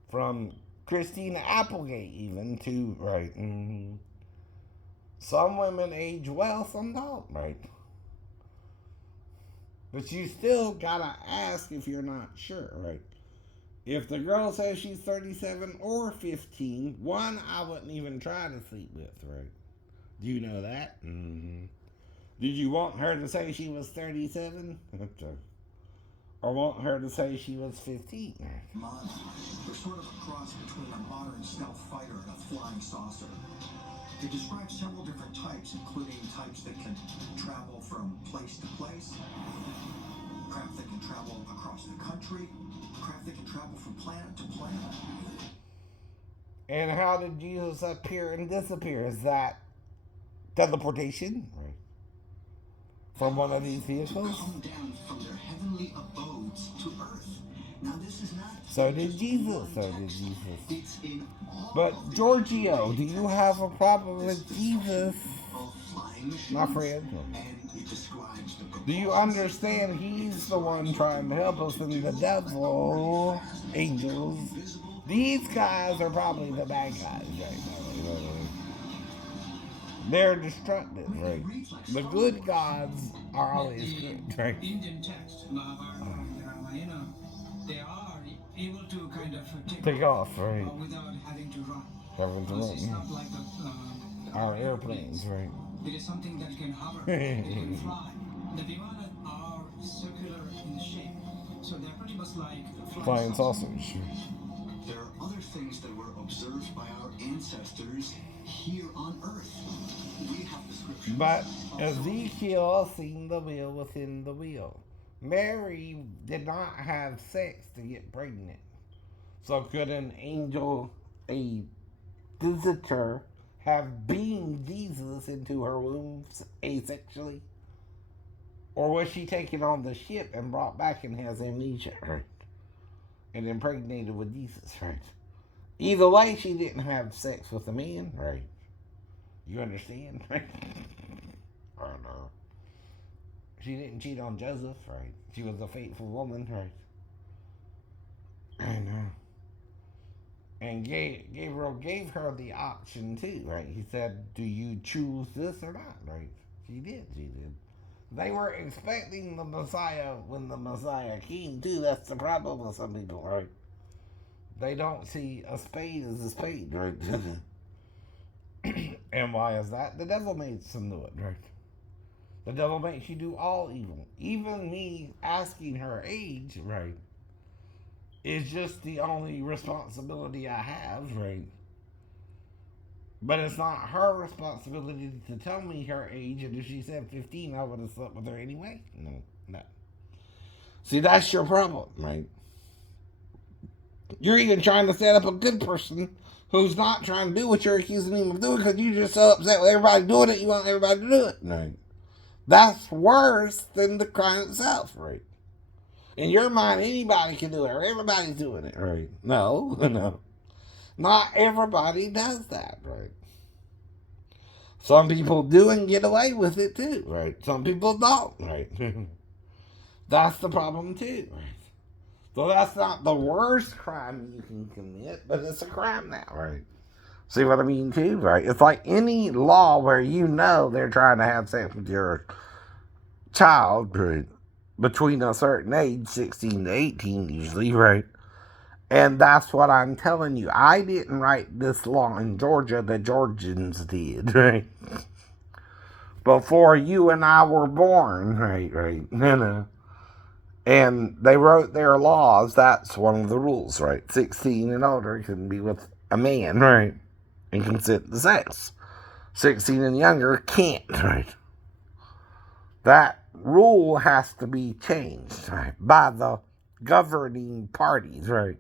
From Christina Applegate even to, right. Some women age well, some don't, right? But you still gotta ask if you're not sure, right? If the girl says she's 37 or 15, one, I wouldn't even try to sleep with, right? Do you know that? Did you want her to say she was 37? Or want her to say she was 15? They're sort of a cross between a modern stealth fighter and a flying saucer. They describe several different types, including types that can travel from place to place, craft that can travel across the country, craft that can travel from planet to planet. And how did Jesus appear and disappear? Is that teleportation? Right. From one of these vehicles? Come down from their heavenly abodes to earth. Now this is not. So did Jesus. So did Jesus. But Giorgio, do you have a problem with Jesus, my friend? Do you understand he's the one trying to help us, and the devil, angels, these guys are probably the bad guys right now. They're destructive, right? The good gods are always good, right? Indian text, Mahabharata and Ramayana, they are able to kind of take off, right? Without having to run. It's not like our airplanes, right? It is something that can hover, it can fly. The Vimana are circular in shape, so they're pretty much like flying saucers. There are other things that were observed by our ancestors here on Earth. We have descriptions. But Ezekiel seen the wheel within the wheel. Mary did not have sex to get pregnant. So could an angel a visitor have beamed Jesus into her womb asexually? Or was she taken on the ship and brought back and has amnesia, right? And impregnated with Jesus, right? Either way, she didn't have sex with a man, right? You understand, right? I don't know. She didn't cheat on Joseph, right? She was a faithful woman, right? I know. And Gabriel gave her the option too, right? He said, "Do you choose this or not?" Right? She did. She did. They were expecting the Messiah when the Messiah came too. That's the problem with some people, right? They don't see a spade as a spade, right? And why is that? The devil makes them do it, right? The devil makes you do all evil. Even me asking her age, right, is just the only responsibility I have, right? But it's not her responsibility to tell me her age, and if she said 15, I would have slept with her anyway. No, no. See, that's your problem, right? You're even trying to set up a good person who's not trying to do what you're accusing him of doing because you're just so upset with everybody doing it, you want everybody to do it. Right. That's worse than the crime itself, right? In your mind, anybody can do it, or everybody's doing it, right? No, no. Not everybody does that, right? Some people do and get away with it too, right? Some people don't, right? That's the problem too, right? So that's not the worst crime you can commit, but it's a crime now, right? See what I mean too, right? It's like any law where you know they're trying to have sex with your child, right? Between a certain age, 16 to 18 usually, right? And that's what I'm telling you. I didn't write this law in Georgia, the Georgians did, right? Before you and I were born, right, right. And they wrote their laws. That's one of the rules, right? 16 and older can be with a man, right? And consent to sex. 16 and younger can't, right? That rule has to be changed, right? By the governing parties, right?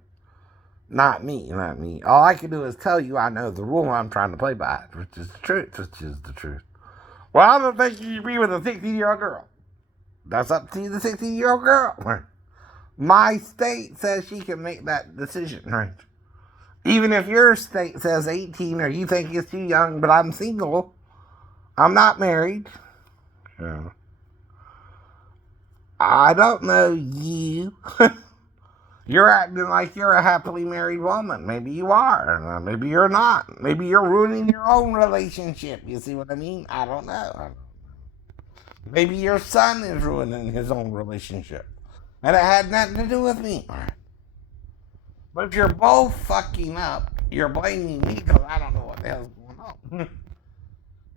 Not me, not me. All I can do is tell you I know the rule I'm trying to play by, which is the truth, which is the truth. Well, I don't think you should be with a 16-year-old girl. That's up to the 16-year-old girl, right? My state says she can make that decision, right? Even if your state says 18 or you think it's too young, but I'm single, I'm not married. Yeah. I don't know you. You're acting like you're a happily married woman. Maybe you are. Maybe you're not. Maybe you're ruining your own relationship. You see what I mean? I don't know. Maybe your son is ruining his own relationship. And it had nothing to do with me. But if you're both fucking up, you're blaming me because I don't know what the hell's going on.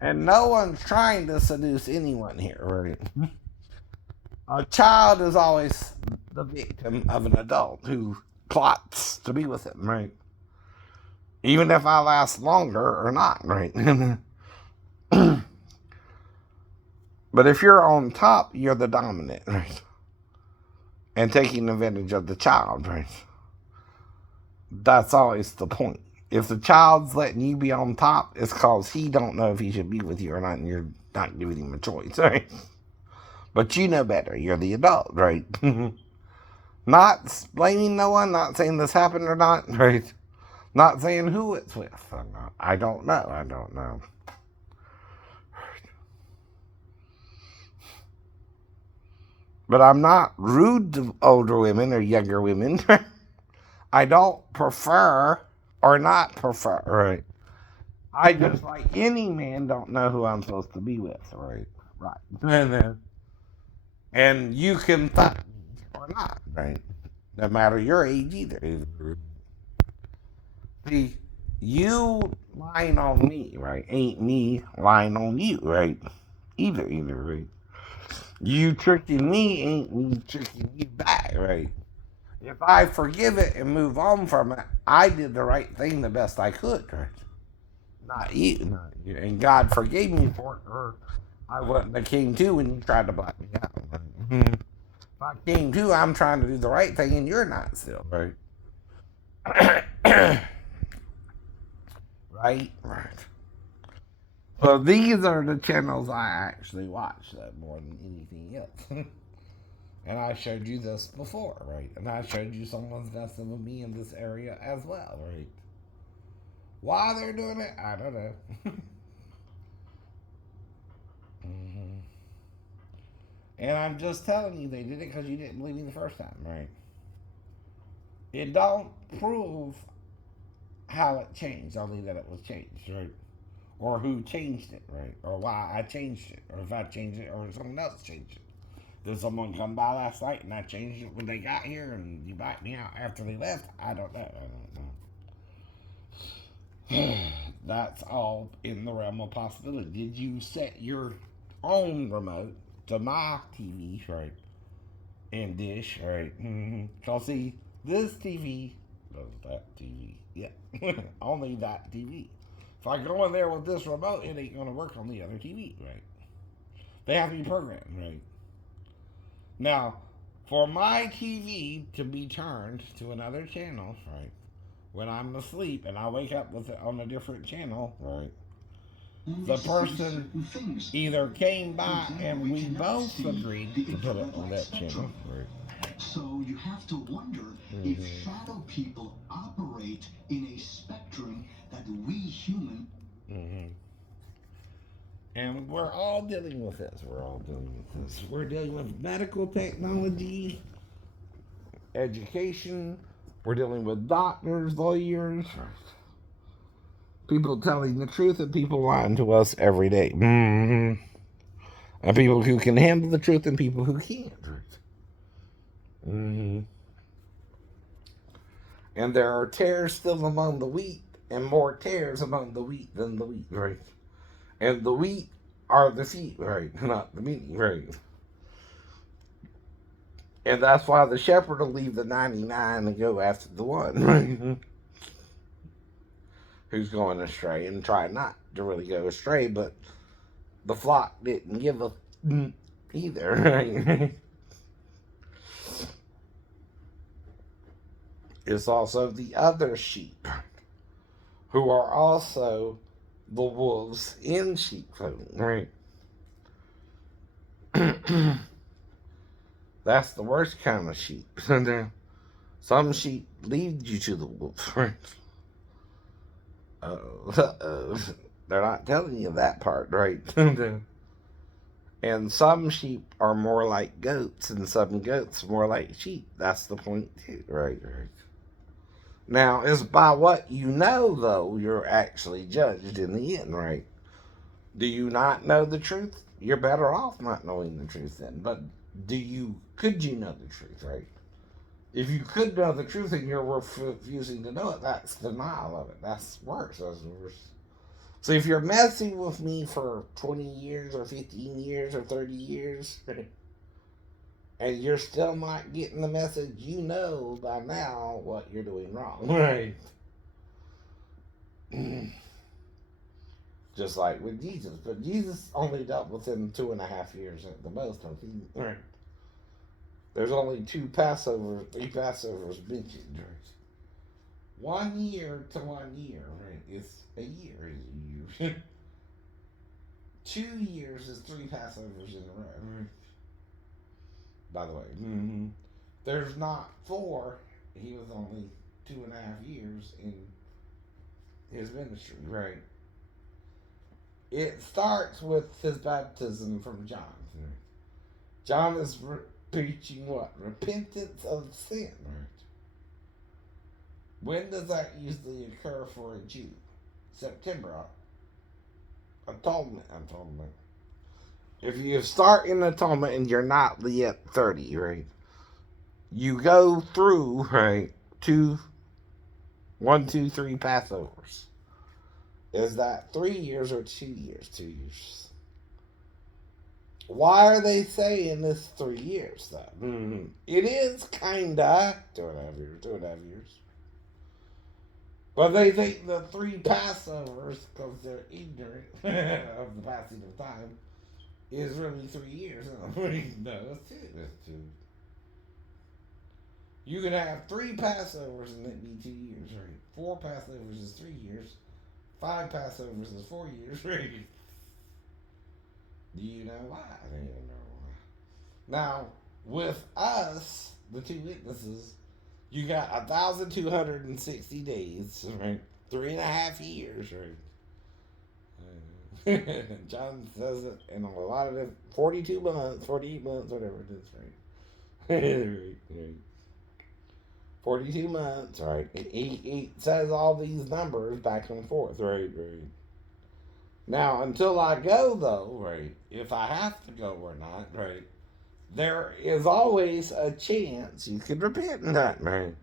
And no one's trying to seduce anyone here, right? A child is always the victim of an adult who plots to be with him, right? Even if I last longer or not, right? But if you're on top, you're the dominant, right? And taking advantage of the child, right? That's always the point. If the child's letting you be on top, it's because he don't know if he should be with you or not, and you're not giving him a choice, right? But you know better. You're the adult, right? Not blaming no one, not saying this happened or not, right? Not saying who it's with. I don't know. I don't know. But I'm not rude to older women or younger women. I don't prefer or not prefer, right? I just, like any man, don't know who I'm supposed to be with, right? Right. And you can fuck me or not, right? No matter your age either. See, you lying on me, right? Ain't me lying on you, right? Either, right? You tricking me ain't me tricking you back, right? If I forgive it and move on from it, I did the right thing the best I could, right? Not you, not you. And God forgave me for it, or I wouldn't have came to when you tried to black me out. Right? If I came to, I'm trying to do the right thing and you're not still, right? right? Right. Well, these are the channels I actually watch, though, more than anything else. And I showed you this before, right? And I showed you someone's messing with me in this area as well, right? Why they're doing it, I don't know. hmm And I'm just telling you, they did it because you didn't believe me the first time, right? It don't prove how it changed, only that it was changed, right? Or who changed it, right? Or why I changed it, or if I changed it, or someone else changed it. Did someone come by last night and I changed it when they got here and you bite me out after they left? I don't know. I don't know. That's all in the realm of possibility. Did you set your own remote to my TV, right? And dish, right? Because see, this TV does that TV. Yeah. Only that TV. If I go in there with this remote, it ain't going to work on the other TV, right? They have to be programmed, right? Now, for my TV to be turned to another channel, right, when I'm asleep and I wake up with it on a different channel, right, the person either came by and we both agreed to put it on that channel, right. So you have to wonder if shadow people operate in a spectrum that we human. Mm-hmm. And we're all dealing with this. We're all dealing with this. We're dealing with medical technology, education. We're dealing with doctors, lawyers, people telling the truth, and people lying to us every day. And people who can handle the truth and people who can't. And there are tares still among the wheat, and more tares among the wheat than the wheat, right? And the wheat are the feet, right? Not the meat, right? And that's why the shepherd will leave the 99 and go after the one, right? Who's going astray and try not to really go astray, but the flock didn't give a either, right? It's also the other sheep who are also the wolves in sheep clothing, right? That's the worst kind of sheep. Some sheep lead you to the wolves, right? They're not telling you that part, right? And some sheep are more like goats, and some goats more like sheep. That's the point, too, right? Right. Now, it's by what you know, though, you're actually judged in the end, right? Do you not know the truth? You're better off not knowing the truth then. But could you know the truth, right? If you could know the truth and you're refusing to know it, that's denial of it. That's worse. That's worse. So if you're messing with me for 20 years or 15 years or 30 years, and you're still not getting the message, you know by now what you're doing wrong. Right. Just like with Jesus. But Jesus only dealt with him 2.5 years at the most. Right. There's only three Passovers mentioned. Right. 1 year to 1 year, right? It's a year is a year. 2 years is 3 Passovers in a row. Right? By the way, there's not 4. He was only 2.5 years in his ministry, right? It starts with his baptism from John. John is preaching what? Repentance of sin, right? When does that usually occur for a Jew? September. Atonement. If you start in atonement and you're not yet 30, right? You go through, right, 1, 2, 3 Passovers. Is that 3 years or 2 years? 2 years. Why are they saying this 3 years, though? It is kinda 2.5 years, 2.5 years. But they think the 3 Passovers, because they're ignorant of the passing of time, is really 3 years. No, it's 2. It's 2. You can have 3 Passovers and it be 2 years, right? 4 Passovers is 3 years. 5 Passovers is 4 years, right? Do you know why? I don't even know why. Now, with us, the two witnesses, you got 1,260 days, right? 3.5 years, right? John says it in a lot of it, 42 months, 48 months, whatever it is, right? right. 42 months, right? He says all these numbers back and forth, right? Now, until I go, though, right? If I have to go or not, right? There is always a chance you could repent in that, right?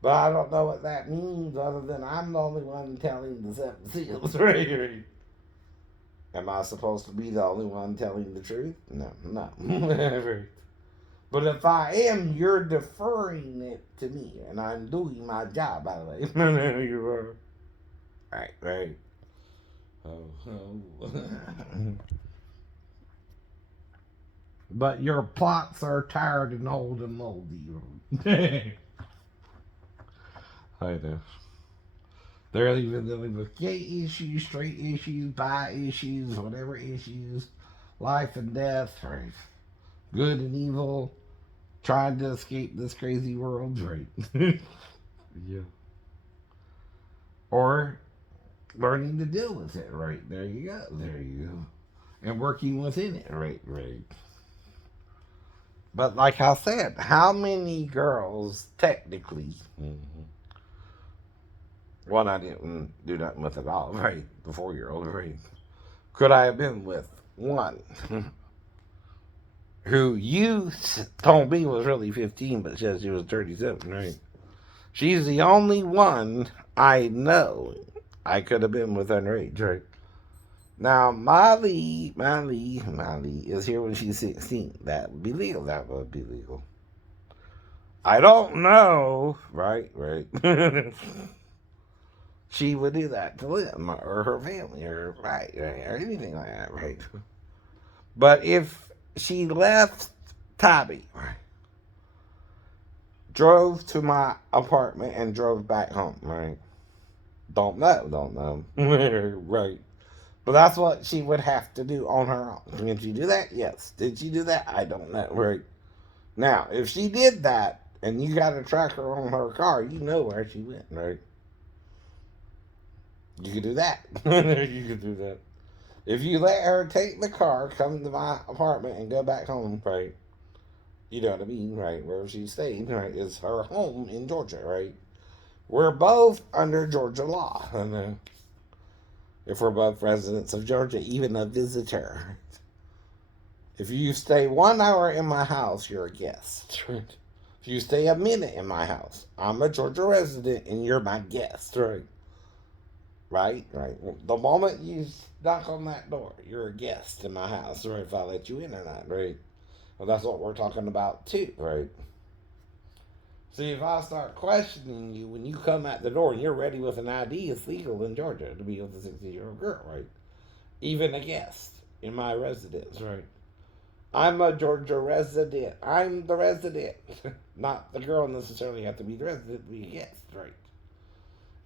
But I don't know what that means other than I'm the only one telling the seven seals, right? Am I supposed to be the only one telling the truth? No. But if I am, you're deferring it to me, and I'm doing my job, by the way. You are. Right. Oh. But your plots are tired and old and moldy. I know. They're even dealing with gay issues, straight issues, bi issues, whatever issues, life and death, right? Good and evil, trying to escape this crazy world, right? Yeah. Or learning to deal with it, right? There you go. And working within it, right? But like I said, how many girls technically, one I didn't do nothing with at all, right? The 4-year-old, right? Could I have been with? One. Who you told me was really 15, but says she was 37, right? She's the only one I know I could have been with underage, right? Now, Molly is here when she's 16. That would be legal. I don't know, right? She would do that to Lim or her family or or anything like that, right? But if she left Tabby, right, drove to my apartment and drove back home, right? Don't know. Right. But that's what she would have to do on her own. Did she do that? Yes. Did she do that? I don't know. Right. Now, if she did that and you got a tracker on her car, you know where she went, right? You could do that. You could do that. If you let her take the car, come to my apartment, and go back home, right? You know what I mean, right? Where she stayed, right, is her home in Georgia, right? We're both under Georgia law. And if we're both residents of Georgia, even a visitor. If you stay 1 hour in my house, you're a guest. Right? If you stay a minute in my house, I'm a Georgia resident and you're my guest. Right. The moment you knock on that door, you're a guest in my house, right? If I let you in or not, right? Well, that's what we're talking about too, right? See, if I start questioning you when you come at the door and you're ready with an ID, it's legal in Georgia to be with a 16-year-old girl, right? Even a guest in my residence, right? I'm a Georgia resident. I'm the resident. Not the girl necessarily have to be the resident to be a guest, right?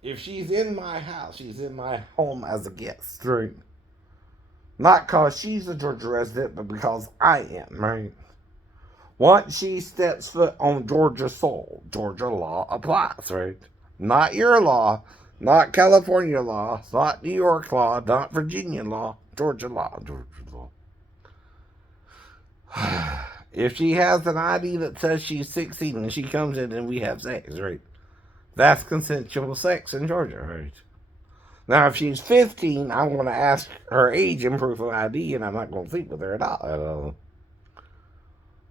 If she's in my house, she's in my home as a guest, right? Not because she's a Georgia resident, but because I am, right? Once she steps foot on Georgia soil, Georgia law applies, right? Not your law, not California law, not New York law, not Virginia law, Georgia law. If she has an ID that says she's 16 and she comes in and we have sex, right? That's consensual sex in Georgia, right? Now, if she's 15, I'm going to ask her age and proof of ID, and I'm not going to sleep with her at all.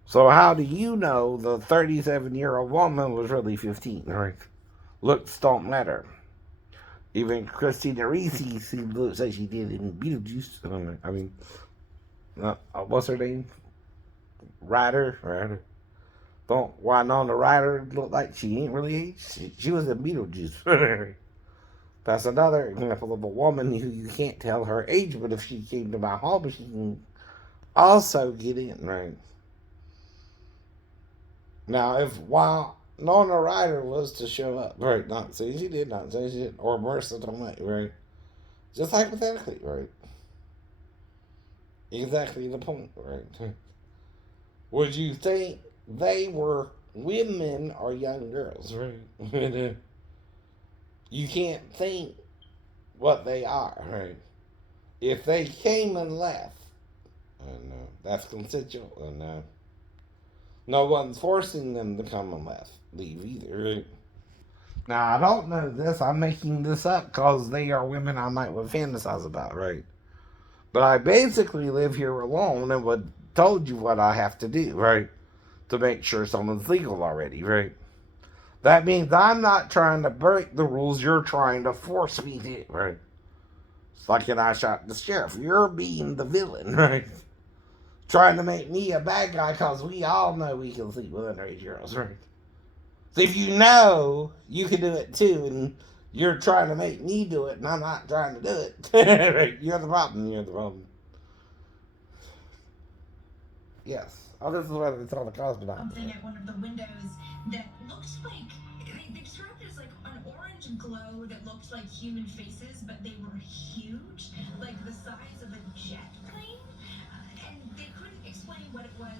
So how do you know the 37-year-old woman was really 15, right? Looks don't matter. Even Christina Ricci looks like she did in Beetlejuice. I mean, what's her name? Ryder. Don't Winona Ryder look like she ain't really aged? She was in Beetlejuice. That's another example of a woman who you can't tell her age, but if she came to my home, she can also get in, right? Now, Nona Ryder was to show up, right? Not saying she did, not saying she did, or Marissa Tomei, right? Just hypothetically, right? Exactly the point, right? Would you think they were women or young girls, right? You can't think what they are, right? If they came and left, that's consensual, and no one's forcing them to come and leave either, right? Now, I don't know this. I'm making this up because they are women I might would fantasize about, right? But I basically live here alone and would told you what I have to do, right? To make sure someone's legal already, right? That means I'm not trying to break the rules. You're trying to force me to, right? It's like an I shot the sheriff. You're being the villain, right? Trying to make me a bad guy because we all know we can sleep with underage girls, right? So if you know you can do it too, and you're trying to make me do it, and I'm not trying to do it, right? You're the problem. You're the problem. Yes. Oh, this is what it's on the cosmonaut. Something at one of the windows that looked like they described it as like an orange glow that looked like human faces, but they were huge, like the size of a jet plane, and they couldn't explain what it was.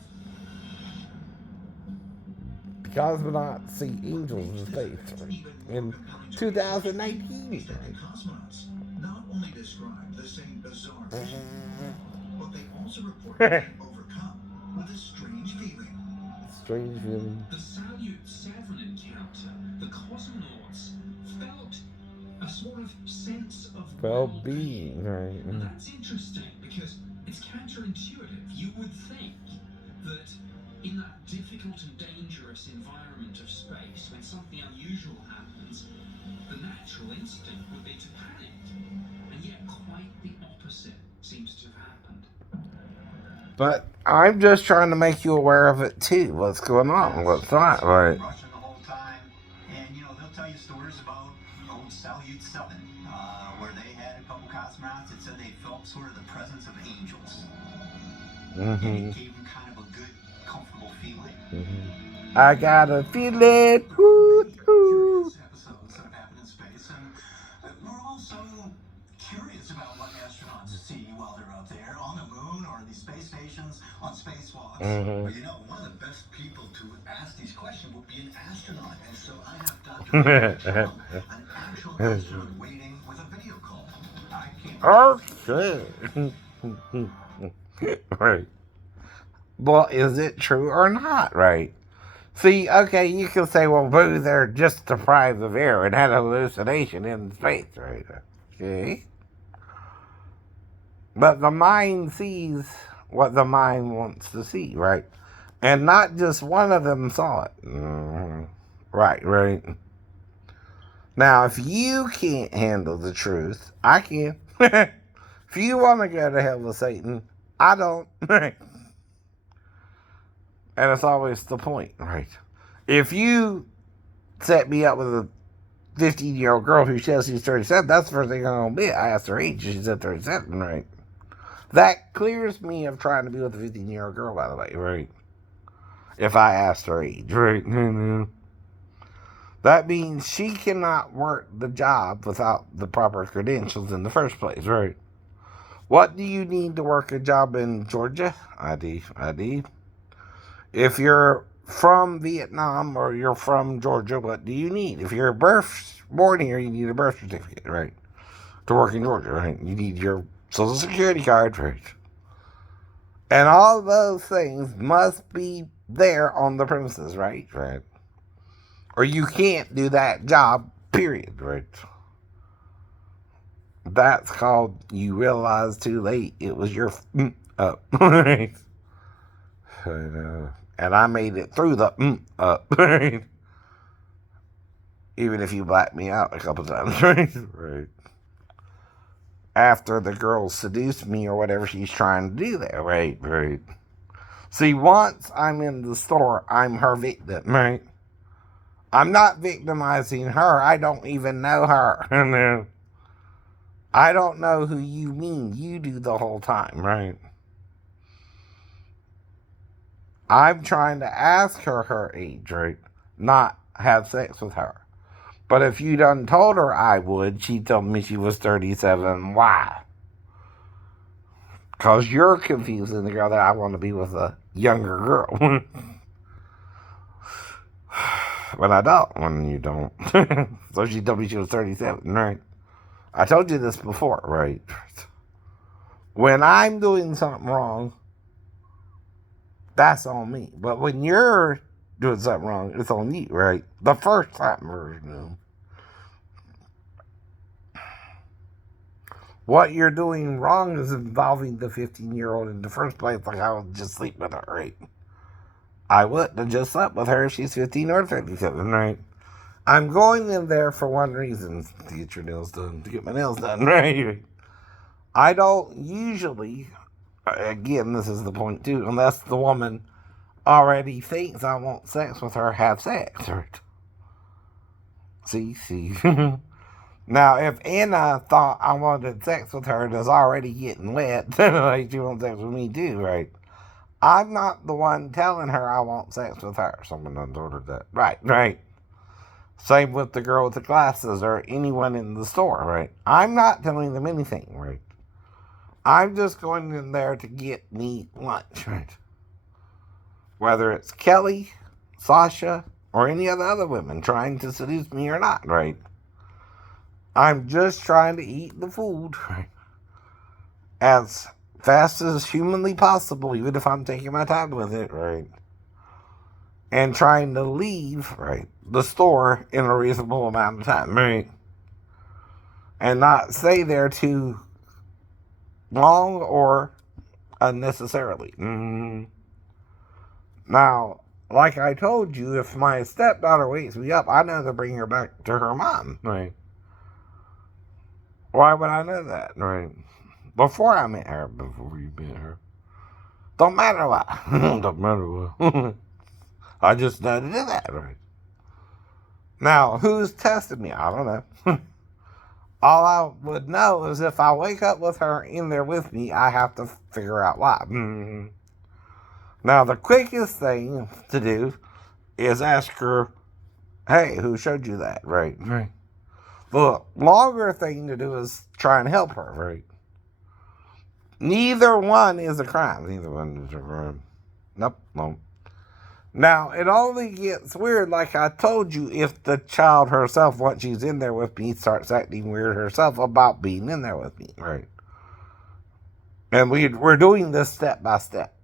Cosmonauts see angels in space in 2019. Cosmonauts not only described the same bizarre feeling, but they also report being overcome with a strange feeling. Strange feeling. The Salyut 7 encounter, the cosmonauts felt a sort of sense of Well-being, right? And that's interesting because it's counterintuitive. You would think that in that difficult and dangerous environment of space, when something unusual happens, the natural instinct would be to panic. And yet quite the opposite seems to have happened. But I'm just trying to make you aware of it too. What's going on? What's not, right? Russian the whole time, and they'll tell you stories about old Salyut 7, where they had a couple cosmonauts that said they felt sort of the presence of angels, and it gave them kind of a good, comfortable feeling. I got a feeling. Curious episodes that have happened in space, and we're also curious about what astronauts see while they're out there on the moon or these space stations on spacewalks. Well, one of the best people to ask these questions would be an astronaut, and so I have Dr. Tom, an actual astronaut waiting with a video call. I can't. Okay. Right. Well, is it true or not, right? See, okay, you can say, well, boo, they're just deprived of air and had a hallucination in space, right? Okay. But the mind sees what the mind wants to see, right? And not just one of them saw it. Right. Now, if you can't handle the truth, I can. If you want to go to hell with Satan, I don't. And it's always the point, right? If you set me up with a 15-year-old girl who says she's 37, that's the first thing I'm going to be. I asked her age, she said 37, right? That clears me of trying to be with a 15-year-old girl, by the way, right? If I asked her age, right? That means she cannot work the job without the proper credentials in the first place, right? What do you need to work a job in Georgia? ID. If you're from Vietnam or you're from Georgia, what do you need? If you're born here, you need a birth certificate, right? To work in Georgia, right? You need your Social Security card, right? And all those things must be there on the premises, right? Right. Or you can't do that job, period, right? That's called you realize too late it was your up, right? And I made it through the up, right? Even if you blacked me out a couple times, right? Right. After the girl seduced me or whatever she's trying to do there, right? Right. See, once I'm in the store, I'm her victim, right? I'm not victimizing her. I don't even know her. I don't know who you mean you do the whole time, right? I'm trying to ask her age, right? Not have sex with her. But if you done told her I would, she told me she was 37. Why? Because you're confusing the girl that I want to be with a younger girl. When I don't, when you don't. So she told me she was 37, right? I told you this before, right? When I'm doing something wrong, that's on me. But when you're doing something wrong, it's on you, right? The first time version. What you're doing wrong is involving the 15-year-old in the first place. Like, I would just sleep with her, right? I wouldn't have just slept with her if she's 15 or 37, right? I'm going in there for one reason, to get your nails done, to get my nails done, right? I don't usually, again, this is the point too, unless the woman already thinks I want sex with her, have sex, right? See? Now, if Anna thought I wanted sex with her and is already getting wet, like she wants sex with me too, right? I'm not the one telling her I want sex with her. Someone done told her that. Right. Same with the girl with the glasses or anyone in the store, right? I'm not telling them anything, right? I'm just going in there to get me lunch, right? Whether it's Kelly, Sasha, or any of the other women trying to seduce me or not, right? I'm just trying to eat the food, right? As fast as humanly possible, even if I'm taking my time with it, right? And trying to leave, right, the store in a reasonable amount of time, right? And not stay there too long or unnecessarily. Now, like I told you, if my stepdaughter wakes me up, I know to bring her back to her mom, right? Why would I know that, right? Before I met her, before you met her. Don't matter what. Don't matter what. I just know to do that, right? Now, who's tested me? I don't know. All I would know is if I wake up with her in there with me, I have to figure out why. Now, the quickest thing to do is ask her, hey, who showed you that, right? The longer thing to do is try and help her, right? Neither one is a crime. Nope. Now, it only gets weird, like I told you, if the child herself, once she's in there with me, starts acting weird herself about being in there with me, right? And we're doing this step by step.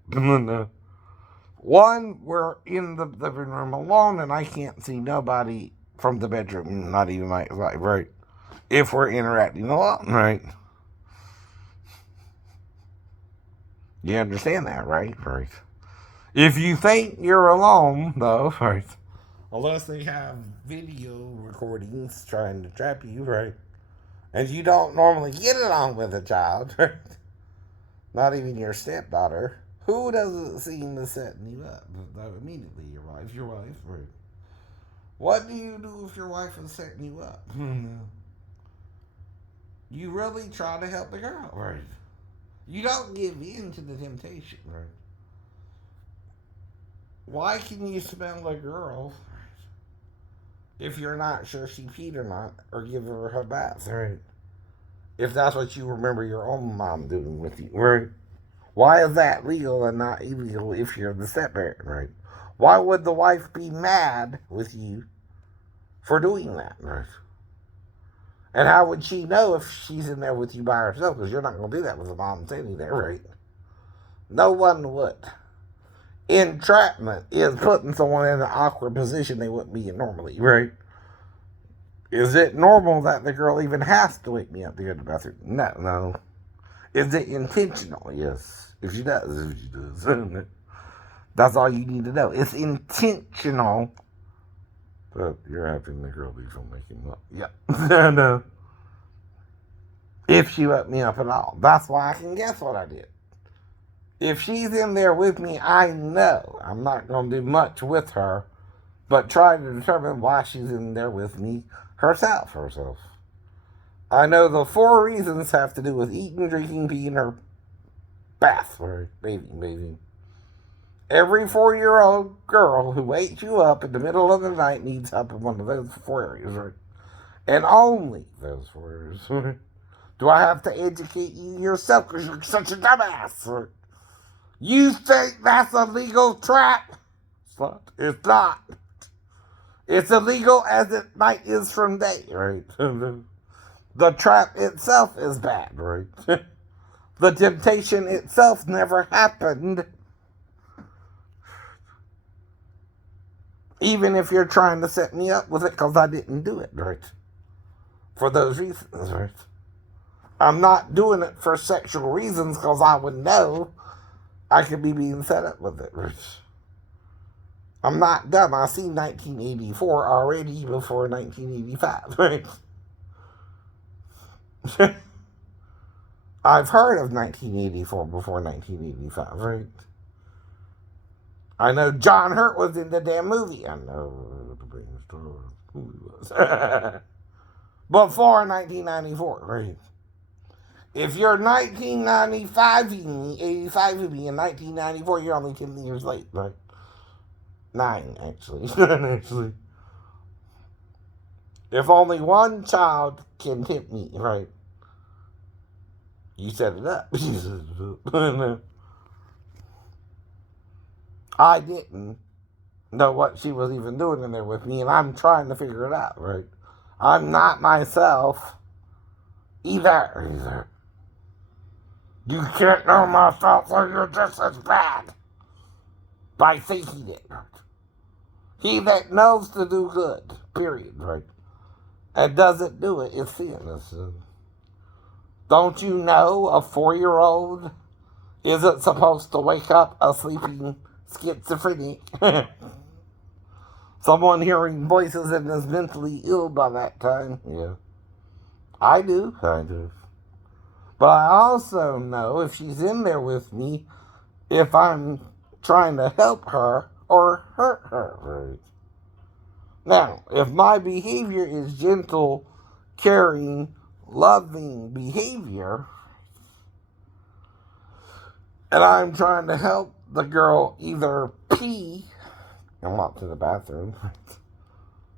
One, we're in the living room alone, and I can't see nobody from the bedroom, not even my wife, right? If we're interacting alone, right? You understand that, right? Right. If you think you're alone, though, right? Unless they have video recordings trying to trap you, right? And you don't normally get along with a child, right? Not even your stepdaughter. Who doesn't seem to setting you up? Immediately, your wife, right? What do you do if your wife is setting you up? You really try to help the girl, right? You don't give in to the temptation, right? Why can you smell a girl if you're not sure she peed or not, or give her her bath, right? If that's what you remember your own mom doing with you, right? Why is that legal and not illegal if you're the step-parent, right? Why would the wife be mad with you for doing that, right? And how would she know if she's in there with you by herself? Because you're not going to do that with a mom standing there, right? No one would. Entrapment is putting someone in an awkward position they wouldn't be in normally, right? Is it normal that the girl even has to wake me up to go to the bathroom? No. Is it intentional? Yes. If she does. That's all you need to know. It's intentional. But you're having the girl leave from waking up. Yep. No. If she woke me up at all. That's why I can guess what I did. If she's in there with me, I know I'm not going to do much with her, but try to determine why she's in there with me herself. I know the 4 reasons have to do with eating, drinking, peeing, or bath, or bathing. Every 4-year-old girl who wakes you up in the middle of the night needs help in one of those 4 areas, right? And only those 4 areas. Right? Do I have to educate you yourself because you're such a dumbass? Right? You think that's a legal trap? It's not. It's illegal as it night is from day, right? The trap itself is bad, right? The temptation itself never happened. Even if you're trying to set me up with it because I didn't do it, right? For those reasons, right? I'm not doing it for sexual reasons because I would know I could be being set up with it, right? I'm not dumb. I seen 1984 already before 1985, right? I've heard of 1984 before 1985, right? I know John Hurt was in the damn movie. I know who he was. Before 1994, right? If you're 1995 with me in 1994, you're only 10 years late, right? 9, actually. Actually. If only one child can hit me, right? You set it up. I didn't know what she was even doing in there with me, and I'm trying to figure it out, right? I'm not myself either. You can't know myself, so you're just as bad by thinking it, right? He that knows to do good, period, right? And doesn't do it is sin. Don't you know a 4-year-old isn't supposed to wake up a sleeping schizophrenic? Someone hearing voices and is mentally ill by that time. Yeah. I do. But I also know if she's in there with me, if I'm trying to help her or hurt her, right? Now, if my behavior is gentle, caring, loving behavior, and I'm trying to help the girl either pee and walk to the bathroom,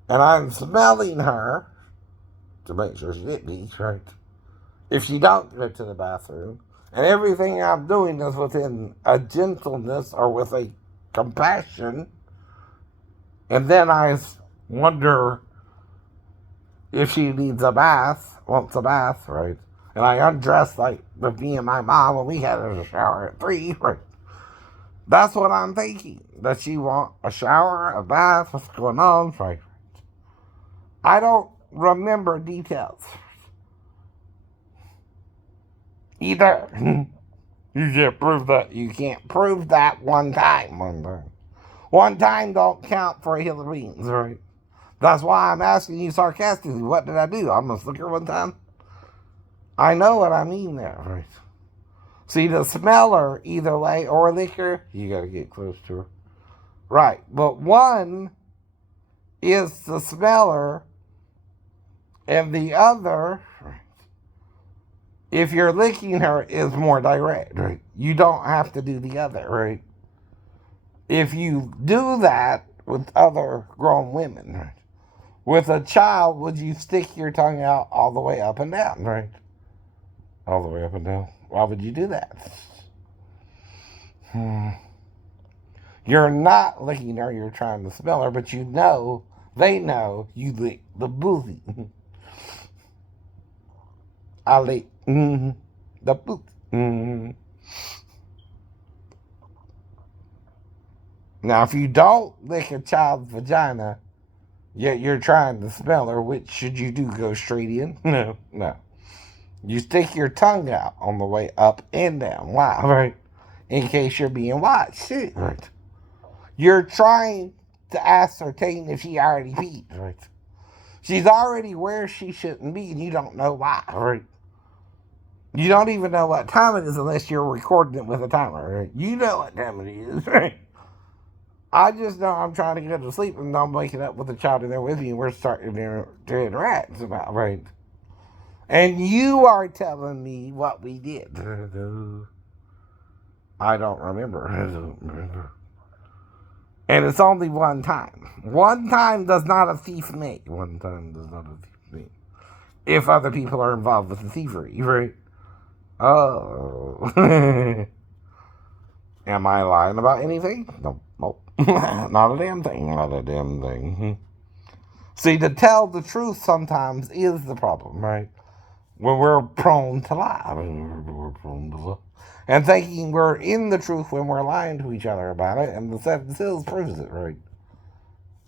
and I'm smelling her to make sure she didn't pee, right? If she don't go to the bathroom, and everything I'm doing is within a gentleness or with a compassion, and then I wonder if she needs a bath, wants a bath, right? And I undress like with me and my mom when we had a shower at 3, right? That's what I'm thinking. Does she want a shower, a bath? What's going on, right? I don't remember details. Either. You can't prove that. You can't prove that one time. One time don't count for a hill of beans, right? That's why I'm asking you sarcastically, what did I do? I must look her one time. I know what I mean there, right? See, to smell her either way or lick her, you gotta get close to her. Right, but one is to smell her, and the other, if you're licking her, is more direct, right? You don't have to do the other, right? If you do that with other grown women, right? With a child, would you stick your tongue out all the way up and down, right? All the way up and down. Why would you do that? You're not licking her, you're trying to smell her, but you know, they know you lick the booty. I lick the booty. Now, if you don't lick a child's vagina, yet you're trying to smell her, which should you do? Go straight in? No. You stick your tongue out on the way up and down. Why? Right? In case you're being watched. Shit. Right. You're trying to ascertain if she already peed. Right. She's already where she shouldn't be, and you don't know why. Right. You don't even know what time it is unless you're recording it with a timer. Right. You know what time it is. Right. I just know I'm trying to get to sleep, and I'm waking up with a child in there with me, and we're starting to interact about, right? And you are telling me what we did. I don't remember. And it's only one time. One time does not a thief make. One time does not a thief make. If other people are involved with the thievery, right? Oh. Am I lying about anything? Nope. Not a damn thing. Not a damn thing. See, to tell the truth sometimes is the problem, right? When we're prone to lie. We're prone to lie. And thinking we're in the truth when we're lying to each other about it, and the Seven Seals proves it, right?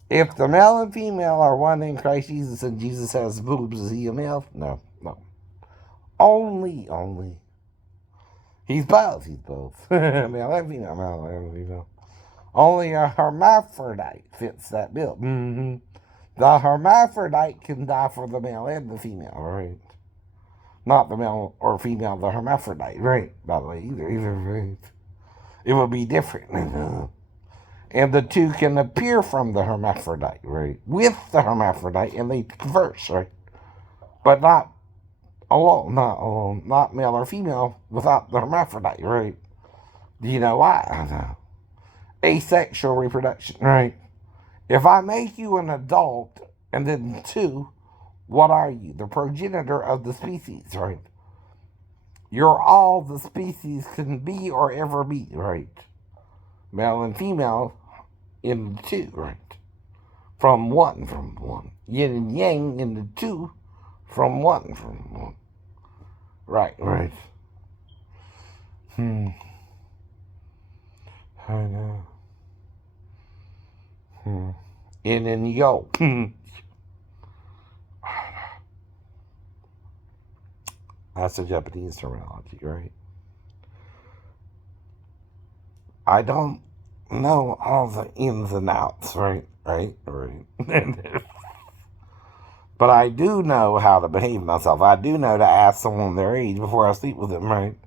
If the male and female are one in Christ Jesus and Jesus has boobs, is he a male? No. Only. He's both. Male and female. Only a hermaphrodite fits that bill. Mm-hmm. The hermaphrodite can die for the male and the female, right? Not the male or female, the hermaphrodite, right? By the way, either, right? It would be different. And the two can appear from the hermaphrodite, right? With the hermaphrodite, and they converse, right? But not alone, not male or female without the hermaphrodite, right? Do you know why? Asexual reproduction, right? If I make you an adult and then two, what are you? The progenitor of the species, right? You're all the species can be or ever be, right? Male and female in the two, right? From one. Yin and yang in the two, from one. Right. I know. In and yo. That's a Japanese terminology, right? I don't know all the ins and outs, right? But I do know how to behave myself. I do know to ask someone their age before I sleep with them, right?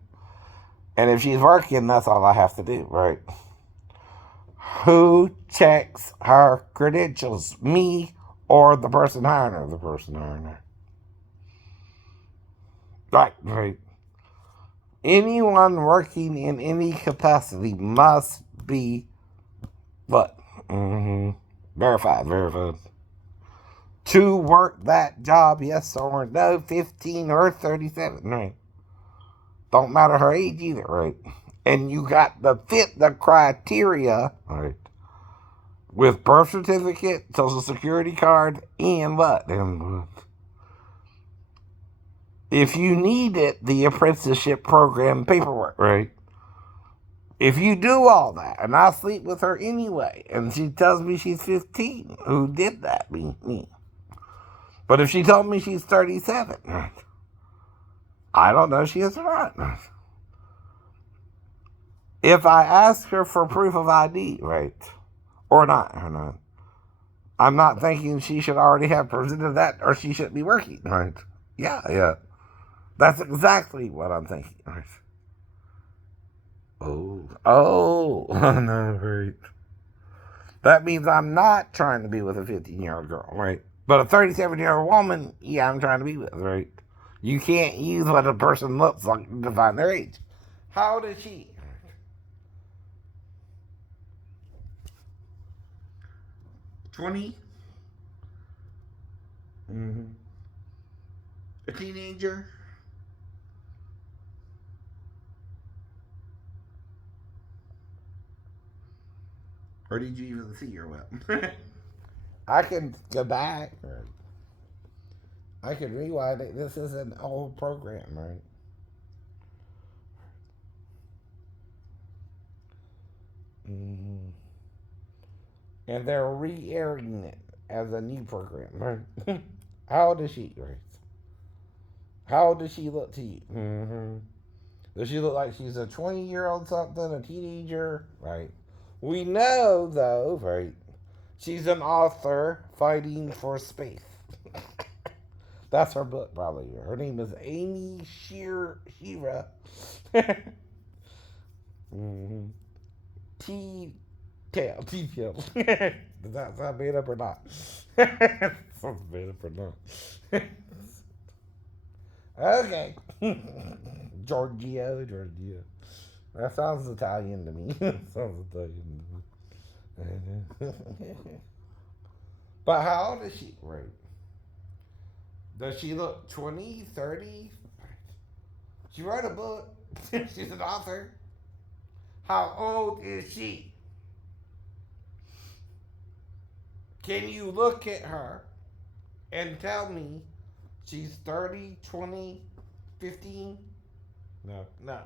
And if she's working, that's all I have to do, right? Who checks her credentials? Me or the person hiring her? The person hiring her. Right. Anyone working in any capacity must be what? Verified. To work that job, yes or no, 15 or 37, right? Don't matter her age either, right? And you got to fit the criteria, right? With birth certificate, social security card, and what? If you need it, the apprenticeship program paperwork, right? If you do all that, and I sleep with her anyway, and she tells me she's 15, who did that? Me. But if she told me she's 37, right? I don't know if she is or not. If I ask her for proof of ID, right? Or not. I'm not thinking she should already have presented that or she shouldn't be working, right? Yeah. That's exactly what I'm thinking, right? Oh, no, right. That means I'm not trying to be with a 15-year-old girl, right? But a 37-year-old woman, yeah, I'm trying to be with, right? You can't use what a person looks like to define their age. How old is she? 20? A teenager? Or did you even see her well? I can go back. I can rewind it. This is an old program, right? And they're re-airing it as a new program, right? How old is she, right? How old does she look to you? Does she look like she's a 20-year-old something, a teenager? Right. We know, though, right? She's an author fighting for space. That's her book, probably. Her name is Amy Shira. T-Tail. Does that sound made up or not? Sounds made up or not. Okay. Giorgio. That sounds Italian to me. But how old is she? Right. Does she look 20, 30? She wrote a book. She's an author. How old is she? Can you look at her and tell me she's 30, 20, 15? No. No.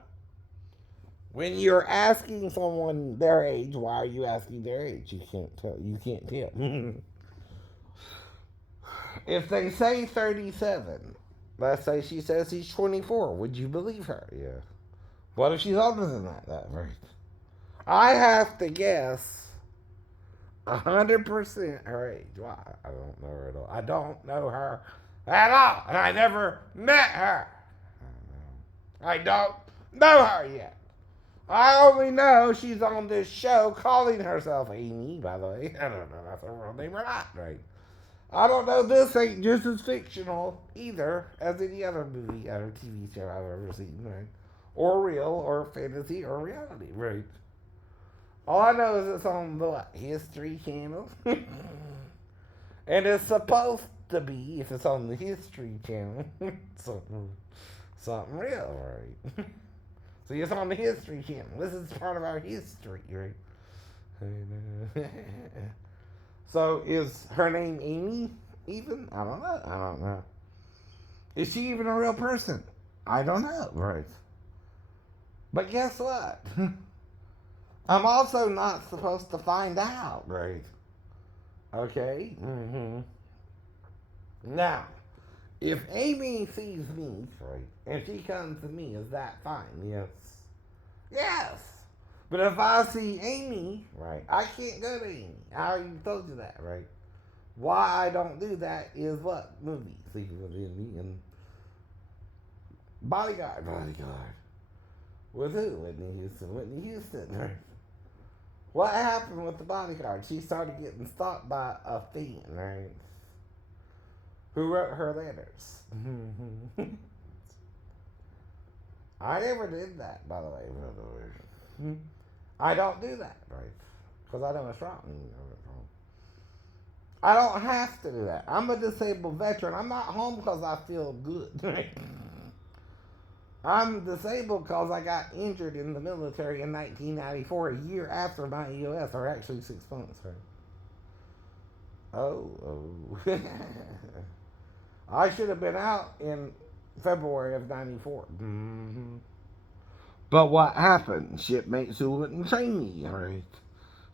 When you're asking someone their age, why are you asking their age? You can't tell. You can't tell. If they say 37, let's say she says she's 24, would you believe her? Yeah. What if she's older than that? That right. I have to guess 100% her age. Why? I don't know her at all. I don't know her at all. And I never met her. I don't know her yet. I only know she's on this show calling herself Amy, by the way. I don't know if that's her real name or not, right? I don't know, this ain't just as fictional either as any other movie or TV show I've ever seen, right? Or real, or fantasy, or reality, right? All I know is it's on the what, History Channel. And it's supposed to be, if it's on the History Channel, something real, right? See, it's on the History Channel. This is part of our history, right? So is her name Amy even? I don't know. I don't know. Is she even a real person? I don't know, right? But guess what? I'm also not supposed to find out, right? Okay? Mm-hmm. Now, if Amy sees me, right, and she comes to me, is that fine? Yes. Yes. But if I see Amy, right, I can't go to Amy. I already told you that, right? Why I don't do that is what? Movie. See, me and Bodyguard. With who? Whitney Houston, right? What happened with the Bodyguard? She started getting stalked by a fan, right? Who wrote her letters. I never did that, by the way. I don't do that, right? Because I know it's wrong. I don't have to do that. I'm a disabled veteran. I'm not home because I feel good. I'm disabled because I got injured in the military in 1994, a year after my EOS, or actually 6 months. Right? Oh. I should have been out in February of 94. Mm-hmm. But what happened? Shipmates who wouldn't train me, right?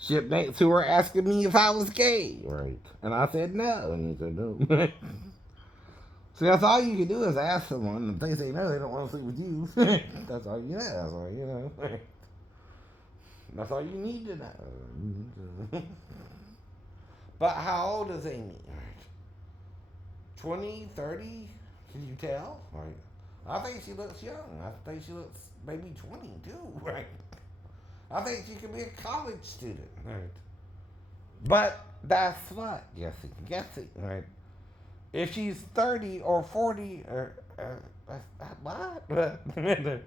Shipmates who were asking me if I was gay, right? And I said no, and he said no. See, that's all you can do is ask someone. If they say no, they don't want to sleep with you. That's all you know. That's all you know. That's all you need to know. But how old is Amy? 20, 30? Can you tell? Right. I think she looks young. I think she looks maybe 22, right? I think she could be a college student, right? But that's what? Guessing, right? If she's 30 or 40 or what? The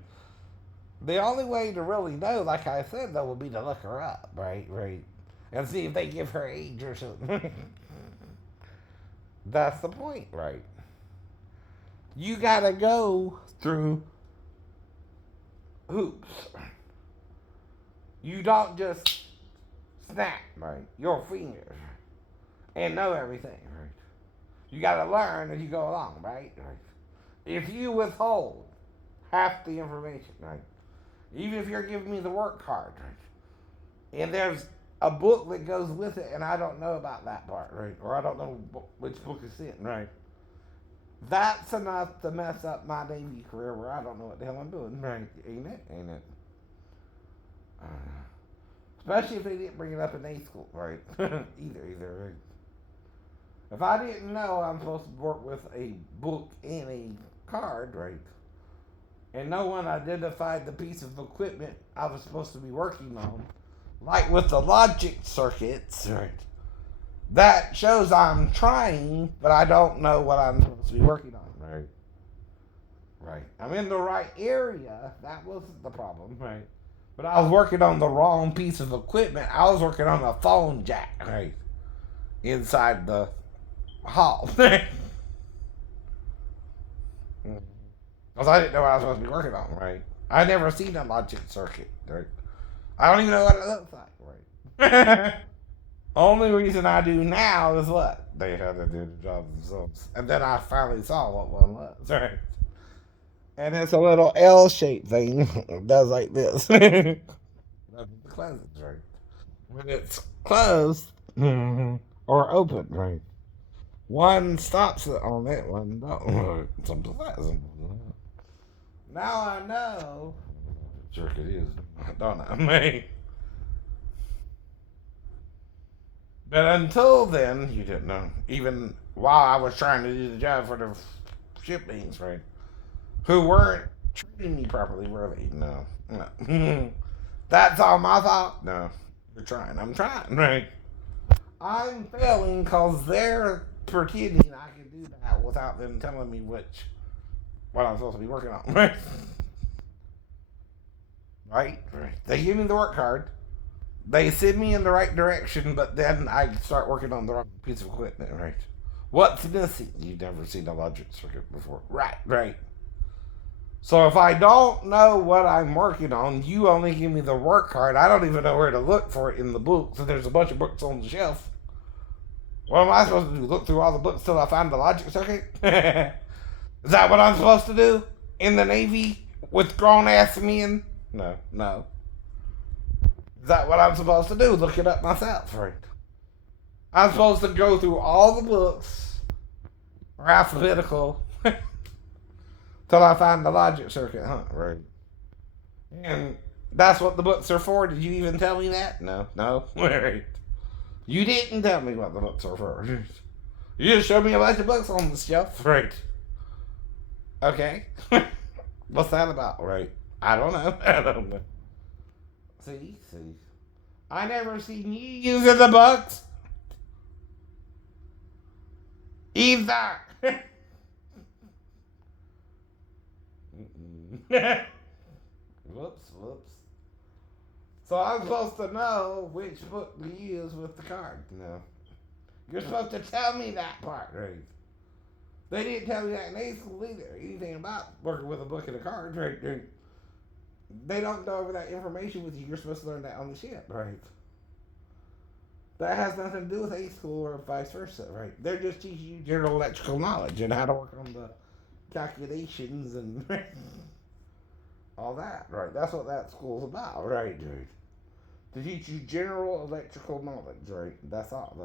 only way to really know, like I said, though, would be to look her up, right? And see if they give her age or something. That's the point, right? You gotta go through hoops. You don't just snap, right, your fingers and know everything, right? You gotta learn as you go along, right? If you withhold half the information, right? Even if you're giving me the work card, right? And there's a book that goes with it and I don't know about that part, right? Or I don't know which book it's in, right? That's enough to mess up my Navy career where I don't know what the hell I'm doing, right? Ain't it? Especially if they didn't bring it up in A school, right? either, right? If I didn't know I'm supposed to work with a book and a card, right? And no one identified the piece of equipment I was supposed to be working on, like with the logic circuits, right? That shows I'm trying, but I don't know what I'm supposed to be working on, right? I'm in the right area. That wasn't the problem, right? But I was working on the wrong piece of equipment. I was working on a phone jack, right? Inside the hall. Because I didn't know what I was supposed to be working on, right? I never seen a logic circuit, right? I don't even know what it looks like, right? Only reason I do now is what? They had to do the job themselves. And then I finally saw what one was, right? And it's a little L-shaped thing. It does like this. That's the closed, right? When it's closed or open, right? One stops it on it, one don't. Something like that. Now I know. Jerk it is, don't I? But until then, you didn't know. Even while I was trying to do the job for the shippings, right? Who weren't treating me properly, were they? No. No. That's all my fault? No. You're trying. I'm trying, right? I'm failing because they're pretending I can do that without them telling me what I'm supposed to be working on, right? Right? They give me the work card. They send me in the right direction, but then I start working on the wrong piece of equipment, right? What's missing? You've never seen a logic circuit before. Right. So if I don't know what I'm working on, you only give me the work card. I don't even know where to look for it in the book. So there's a bunch of books on the shelf. What am I supposed to do? Look through all the books till I find the logic circuit? Is that what I'm supposed to do? In the Navy? With grown-ass men? No. Is that what I'm supposed to do? Look it up myself, right? I'm supposed to go through all the books, or alphabetical, till I find the logic circuit, huh? Right. And that's what the books are for. Did you even tell me that? No. Right. You didn't tell me what the books are for. You just showed me a bunch of books on the shelf. Right. Okay. What's that about? Right. I don't know. See. I never seen you using the books. Either. Whoops. So I'm supposed to know which book to use with the card. No. You're supposed to tell me that part, right? They didn't tell me that in A school either. Anything about working with a book and a card, right? They don't go over that information with you. You're supposed to learn that on the ship, right? That has nothing to do with A school or vice versa, right? They're just teaching you general electrical knowledge and how to work on the calculations and all that, right? That's what that school's about, right, dude? To teach you general electrical knowledge, right? That's all.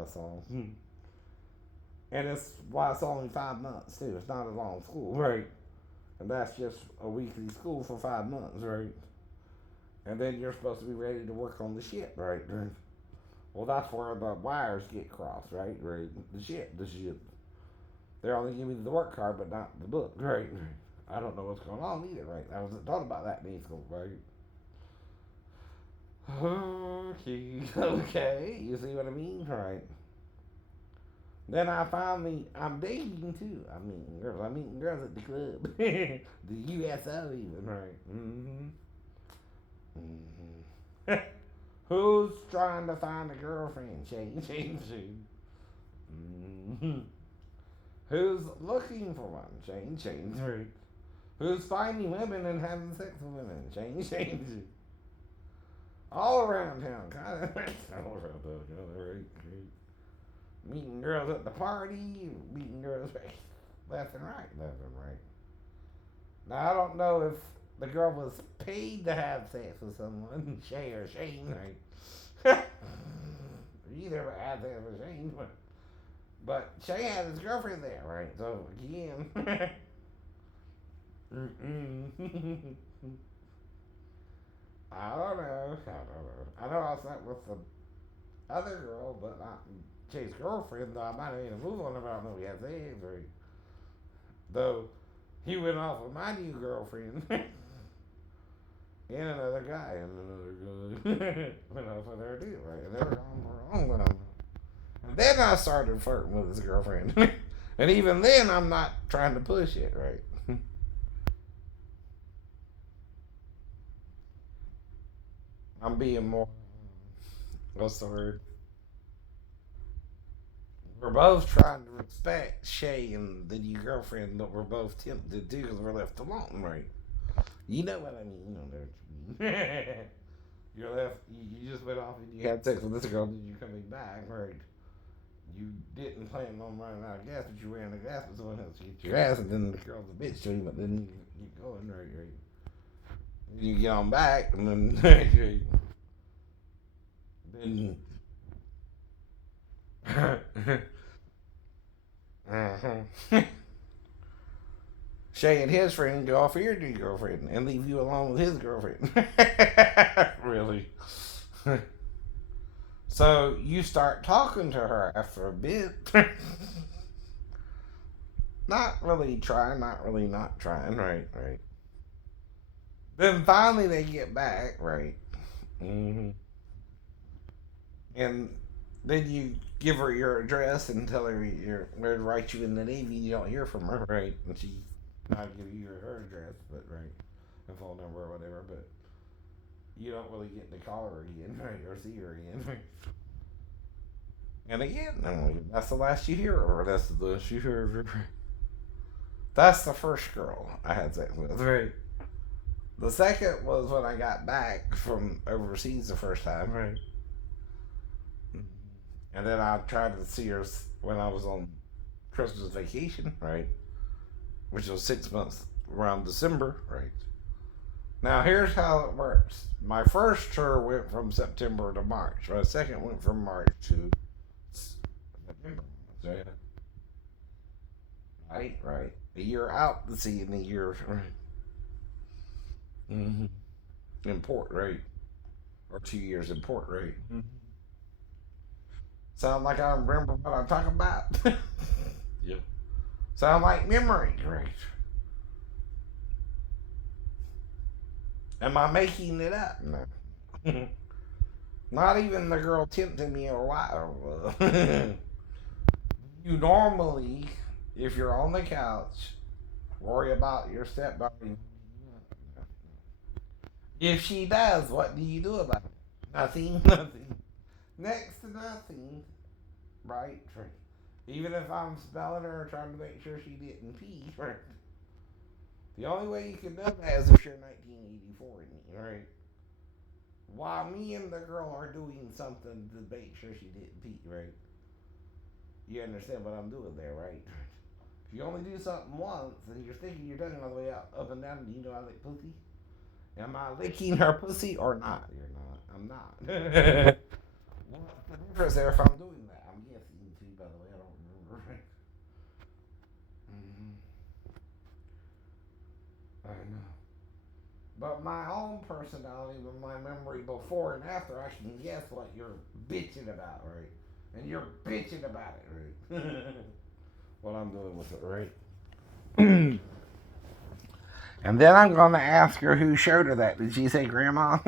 And it's why it's only 5 months, too. It's not a long school, right? And that's just a weekly school for 5 months, right? And then you're supposed to be ready to work on the ship, right? Well, that's where the wires get crossed, right? Right. The ship. They're only giving me the work card, but not the book, right? I don't know what's going on either, right? I wasn't taught about that in school, right? Okay. You see what I mean? Right. Then I'm dating too. I'm meeting girls at the club. The USO even, right? Who's trying to find a girlfriend? Shane. Who's looking for one? Shane. Right. Who's finding women and having sex with women? Shane. All around town, kind of. All around town, right? Meeting girls at the party, meeting girls left and right. Now, I don't know if the girl was paid to have sex with someone, Shay or Shane, right? Either had sex with Shane, but Shay had his girlfriend there, right? So, again. I don't know. I know I slept with the other girl, but not Shay's girlfriend, though I might have made a move on her, but I don't know if he had sex, right? Though, he went off with my new girlfriend. And another guy, went off with her too, right? And they were on their own time. And then I started flirting with his girlfriend. And even then, I'm not trying to push it, right? I'm being more, what's the word? We're both trying to respect Shay and the new girlfriend that we're both tempted to do because we're left alone, right? You know what I mean. You know what I mean. You're left, you just went off and you had sex with this girl, and you're coming back, right? You didn't plan on running out of gas, but you ran out of gas with someone else to get your ass, and then the girl's a bitch to you, but then you get going, right? You get on back, and then, then, Shay and his friend go off for your new girlfriend and leave you alone with his girlfriend. Really? So you start talking to her after a bit. Not really trying, not really not trying, right? Then finally they get back, right? Mm-hmm. And then you give her your address and tell her you're where to write you in the Navy. You don't hear from her, right? And she not give you her address, but right, and phone number or whatever. But you don't really get to call her again, right, or see her again, right? And again, that's the last you hear of her. That's the last you hear of her. That's the first girl I had sex with, right? The second was when I got back from overseas the first time, right? And then I tried to see her when I was on Christmas vacation, right? Which was 6 months around December, right? Now here's how it works. My first tour went from September to March. My second went from March to September. So, yeah. Right. A year out to see in a year, right? Mm-hmm. In port, right? Or 2 years in port, right? Mm-hmm. Sound like I remember what I'm talking about? Yeah. Sound like memory, right? Am I making it up? No. Not even the girl tempting me a while. You normally, if you're on the couch, worry about your stepdaughter. If she does, what do you do about it? Nothing. Next to nothing, right? Even if I'm spelling her trying to make sure she didn't pee, right? The only way you can know that is if you're 1984, right? While me and the girl are doing something to make sure she didn't pee, right? You understand what I'm doing there, right? If you only do something once and you're sticking your tongue all the way up and down, do you know I lick pussy? Am I licking her pussy or not? You're not. I'm not. What's the difference there if I'm doing that? I'm guessing too, by the way. I don't remember. I know. But my own personality, with my memory before and after, I can guess what you're bitching about, right? And you're bitching about it, right? What I'm doing with it, right? And then I'm going to ask her who showed her that. Did she say grandma?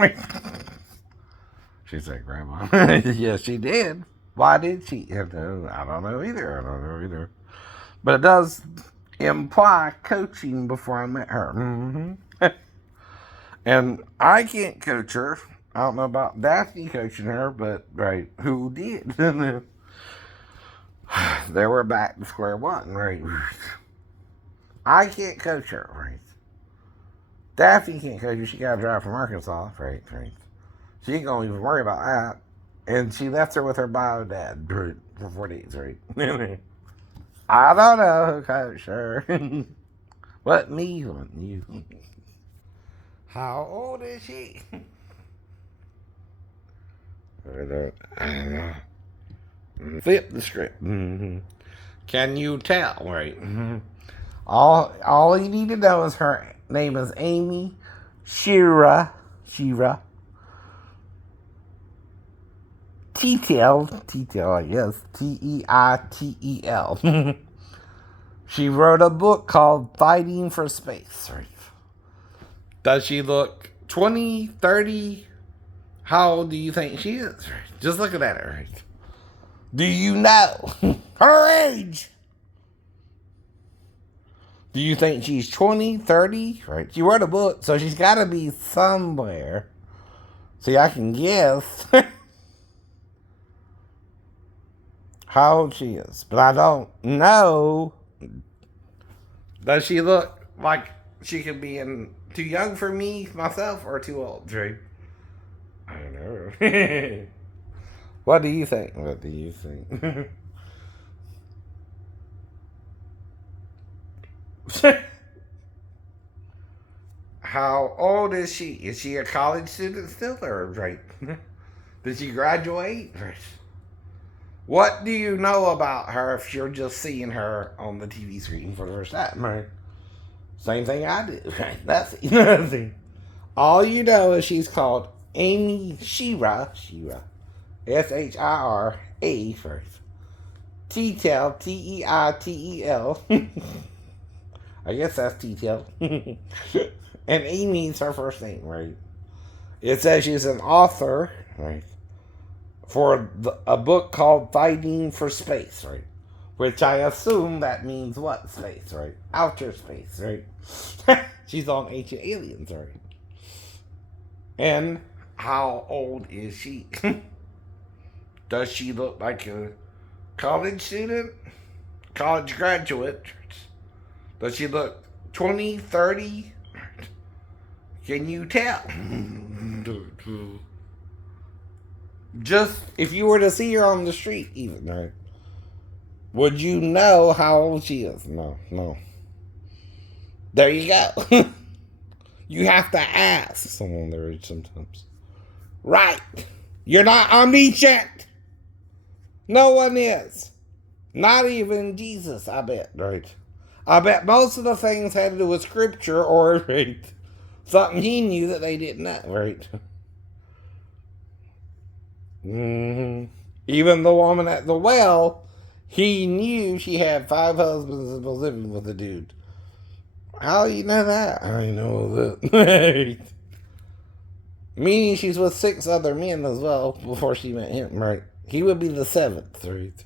She said grandma. Yes, she did. Why did she? I don't know either. But it does imply coaching before I met her. Mm-hmm. And I can't coach her. I don't know about Daphne coaching her, but right, who did? There we're back to square one, right? I can't coach her, right? Daphne can't coach her. She got to drive from Arkansas, right? She ain't gonna even worry about that. And she left her with her bio dad for 4 days, right? I don't know who coached her. What me? What you? How old is she? I don't know. Flip the script. Mm-hmm. Can you tell, right? Mm-hmm. All you need to know is her name is Amy Shira. Teitel, I guess. Teitel. She wrote a book called Fighting for Space. Right? Does she look 20, 30? How old do you think she is? Right? Just looking at her. Right? Do you know her age? Do you think she's 20, 30? Right? She wrote a book, so she's got to be somewhere See, I can guess how old she is, but I don't know. Does she look like she could be too young for me, myself, or too old, Drew? I don't know. What do you think? What do you think? How old is she? Is she a college student still, or right? Did she graduate? What do you know about her if you're just seeing her on the TV screen for the first time? Right? Same thing I do. Right? Nothing. Nothing. All you know is she's called Amy Shira. S-H-I-R-A first. T-Tel. T-E-I-T-E-L. I guess that's T-Tel. And Amy's her first name, right? It says she's an author, right? For a book called Fighting for Space, right? Which I assume that means what space, right? Outer space, right? She's on Ancient Aliens, right? And how old is she? Does she look like a college student? College graduate? Does she look 20, 30? Can you tell? Just if you were to see her on the street, even, right? Would you know how old she is? No. There you go. You have to ask someone their age sometimes. Right. You're not omniscient. No one is. Not even Jesus, I bet. Right. I bet most of the things had to do with scripture or right, something he knew that they didn't know. Right. Mm-hmm. Even the woman at the well, he knew she had 5 husbands and was living with a dude. How do you know that? I know that. Meaning she's with 6 other men as well before she met him, right? He would be the 7th, right?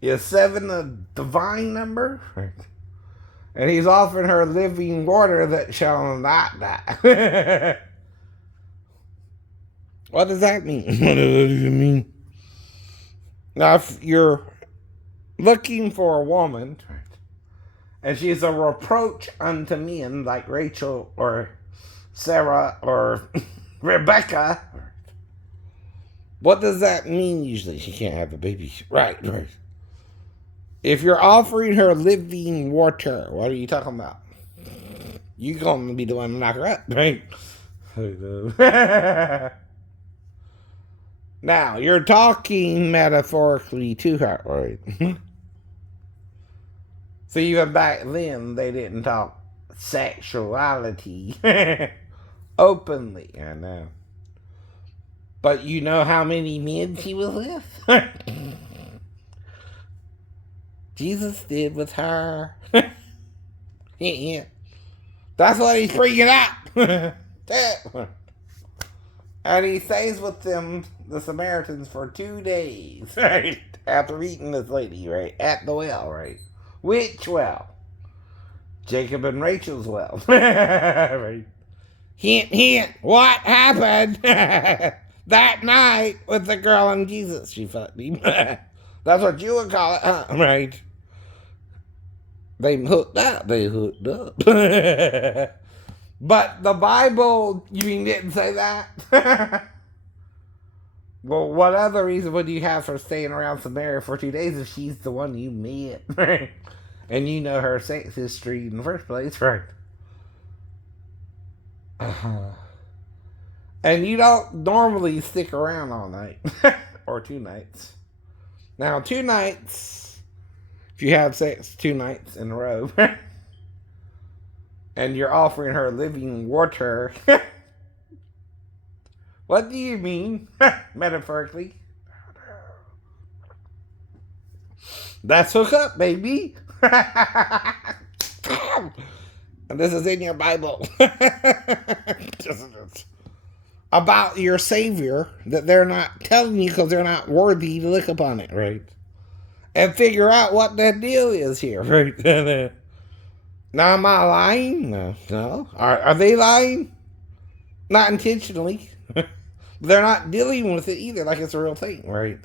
Is 7 a divine number? Right. And he's offering her living water that shall not die. What does that mean? What does it mean? Now, if you're looking for a woman, and she's a reproach unto men like Rachel or Sarah or Rebecca, what does that mean usually? She can't have a baby. Right. If you're offering her living water, what are you talking about? You're going to be the one to knock her up, right? Now, you're talking metaphorically to her, right? So even back then, they didn't talk sexuality openly, I know. But you know how many men she was with? Jesus did with her. Yeah. That's what he's freaking out. And he stays with them, the Samaritans, for 2 days, right? After eating this lady, right? At the well, right? Which well? Jacob and Rachel's well. Right? Hint, hint. What happened that night with the girl and Jesus? She fucked him. That's what you would call it, huh? Right? They hooked up. But the Bible, you mean, didn't say that? Well, what other reason would you have for staying around Samaria for 2 days if she's the one you met? Right? And you know her sex history in the first place, right? And you don't normally stick around all night. Or 2 nights. Now, 2 nights, if you have sex 2 nights in a row, and you're offering her living water, what do you mean, metaphorically? That's hook up, baby. And this is in your Bible. About your Savior that they're not telling you because they're not worthy to look upon it, right? And figure out what that deal is here, right? Now, am I lying? No. Are they lying? Not intentionally. They're not dealing with it either like it's a real thing, right?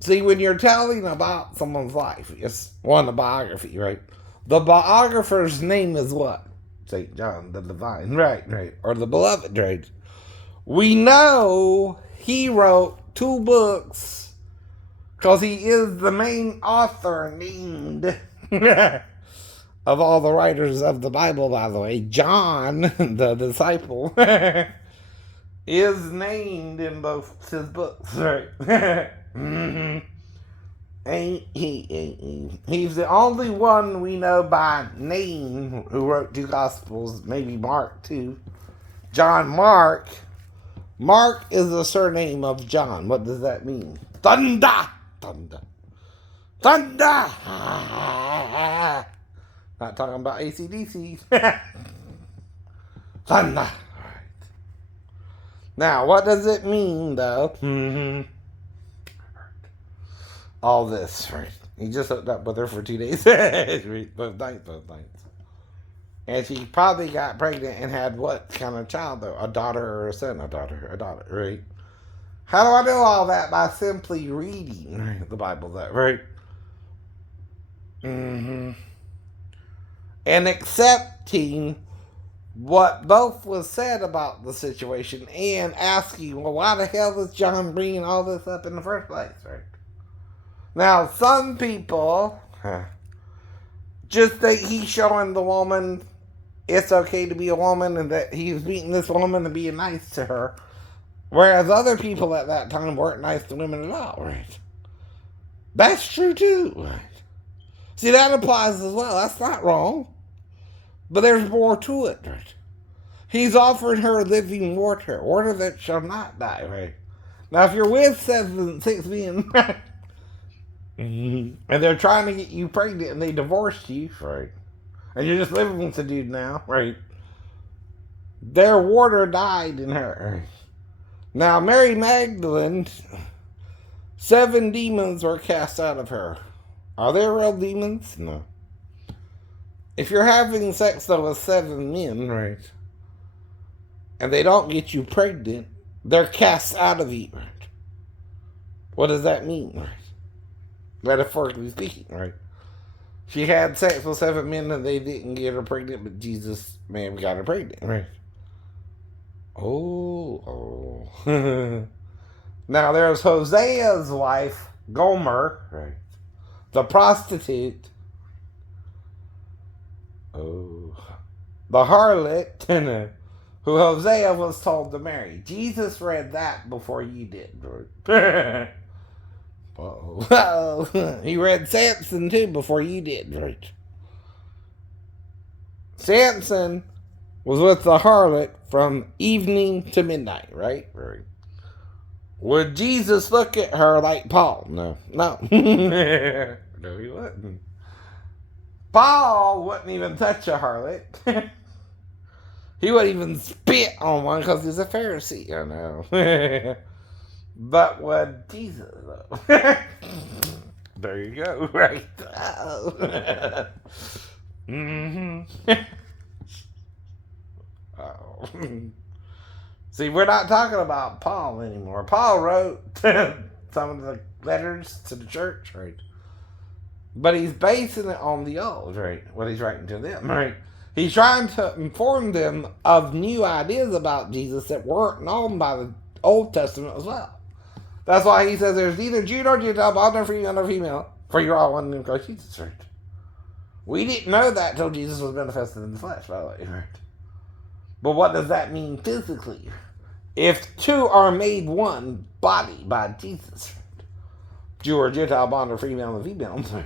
See, when you're telling about someone's life, it's a biography, right? The biographer's name is what? St. John the Divine, right. Or the Beloved, right? We know he wrote 2 books because he is the main author named of all the writers of the Bible, by the way. John, the disciple, is named in both his books, right? Mm-hmm. He's the only one we know by name who wrote 2 Gospels, maybe Mark too. John Mark. Mark is the surname of John. What does that mean? Thunder! Thunder! Thunder! Not talking about AC/DC. Thunder! Right. Now, what does it mean, though? All this, right? He just hooked up with her for 2 days. both nights. And she probably got pregnant and had what kind of child, though? A daughter or a son? A daughter, right? How do I know all that? By simply reading the Bible, though, right? And accepting what both was said about the situation and asking, well, why the hell is John bringing all this up in the first place, right? Now, some people just think he's showing the woman it's okay to be a woman and that he's meeting this woman and being nice to her. Whereas other people at that time weren't nice to women at all, right? That's true too, right? See, that applies as well. That's not wrong. But there's more to it, right? He's offered her living water that shall not die, right? Now, if you're with 6 men, and they're trying to get you pregnant and they divorced you, right? And you're just living with the dude now, right? Their water died in her. Now, Mary Magdalene, 7 demons were cast out of her. Are there real demons? No. If you're having sex, though, with 7 men, right, and they don't get you pregnant, they're cast out of you, right? What does that mean, right? Metaphorically speaking, right? She had sex with 7 men and they didn't get her pregnant, but Jesus, man, got her pregnant, right? Oh. Now, there's Hosea's wife, Gomer, right? The prostitute. Oh. The harlot, who Hosea was told to marry. Jesus read that before you did, right? Uh-oh. He read Samson too before you did, right? Samson was with the harlot from evening to midnight, right? Right. Would Jesus look at her like Paul? No. No, he wouldn't. Paul wouldn't even touch a harlot. He wouldn't even spit on one because he's a Pharisee. I know. But would Jesus, though? There you go, right? Oh. See, we're not talking about Paul anymore. Paul wrote some of the letters to the church, right? But he's basing it on the old, right? What he's writing to them, right? He's trying to inform them of new ideas about Jesus that weren't known by the Old Testament as well. That's why he says there's neither Jew nor Gentile, bond nor free nor female, for you're all one in Christ Jesus, right? We didn't know that till Jesus was manifested in the flesh, by the way, right? But what does that mean physically? If 2 are made one body by Jesus, right? Jew or Gentile, bond or female and female, right?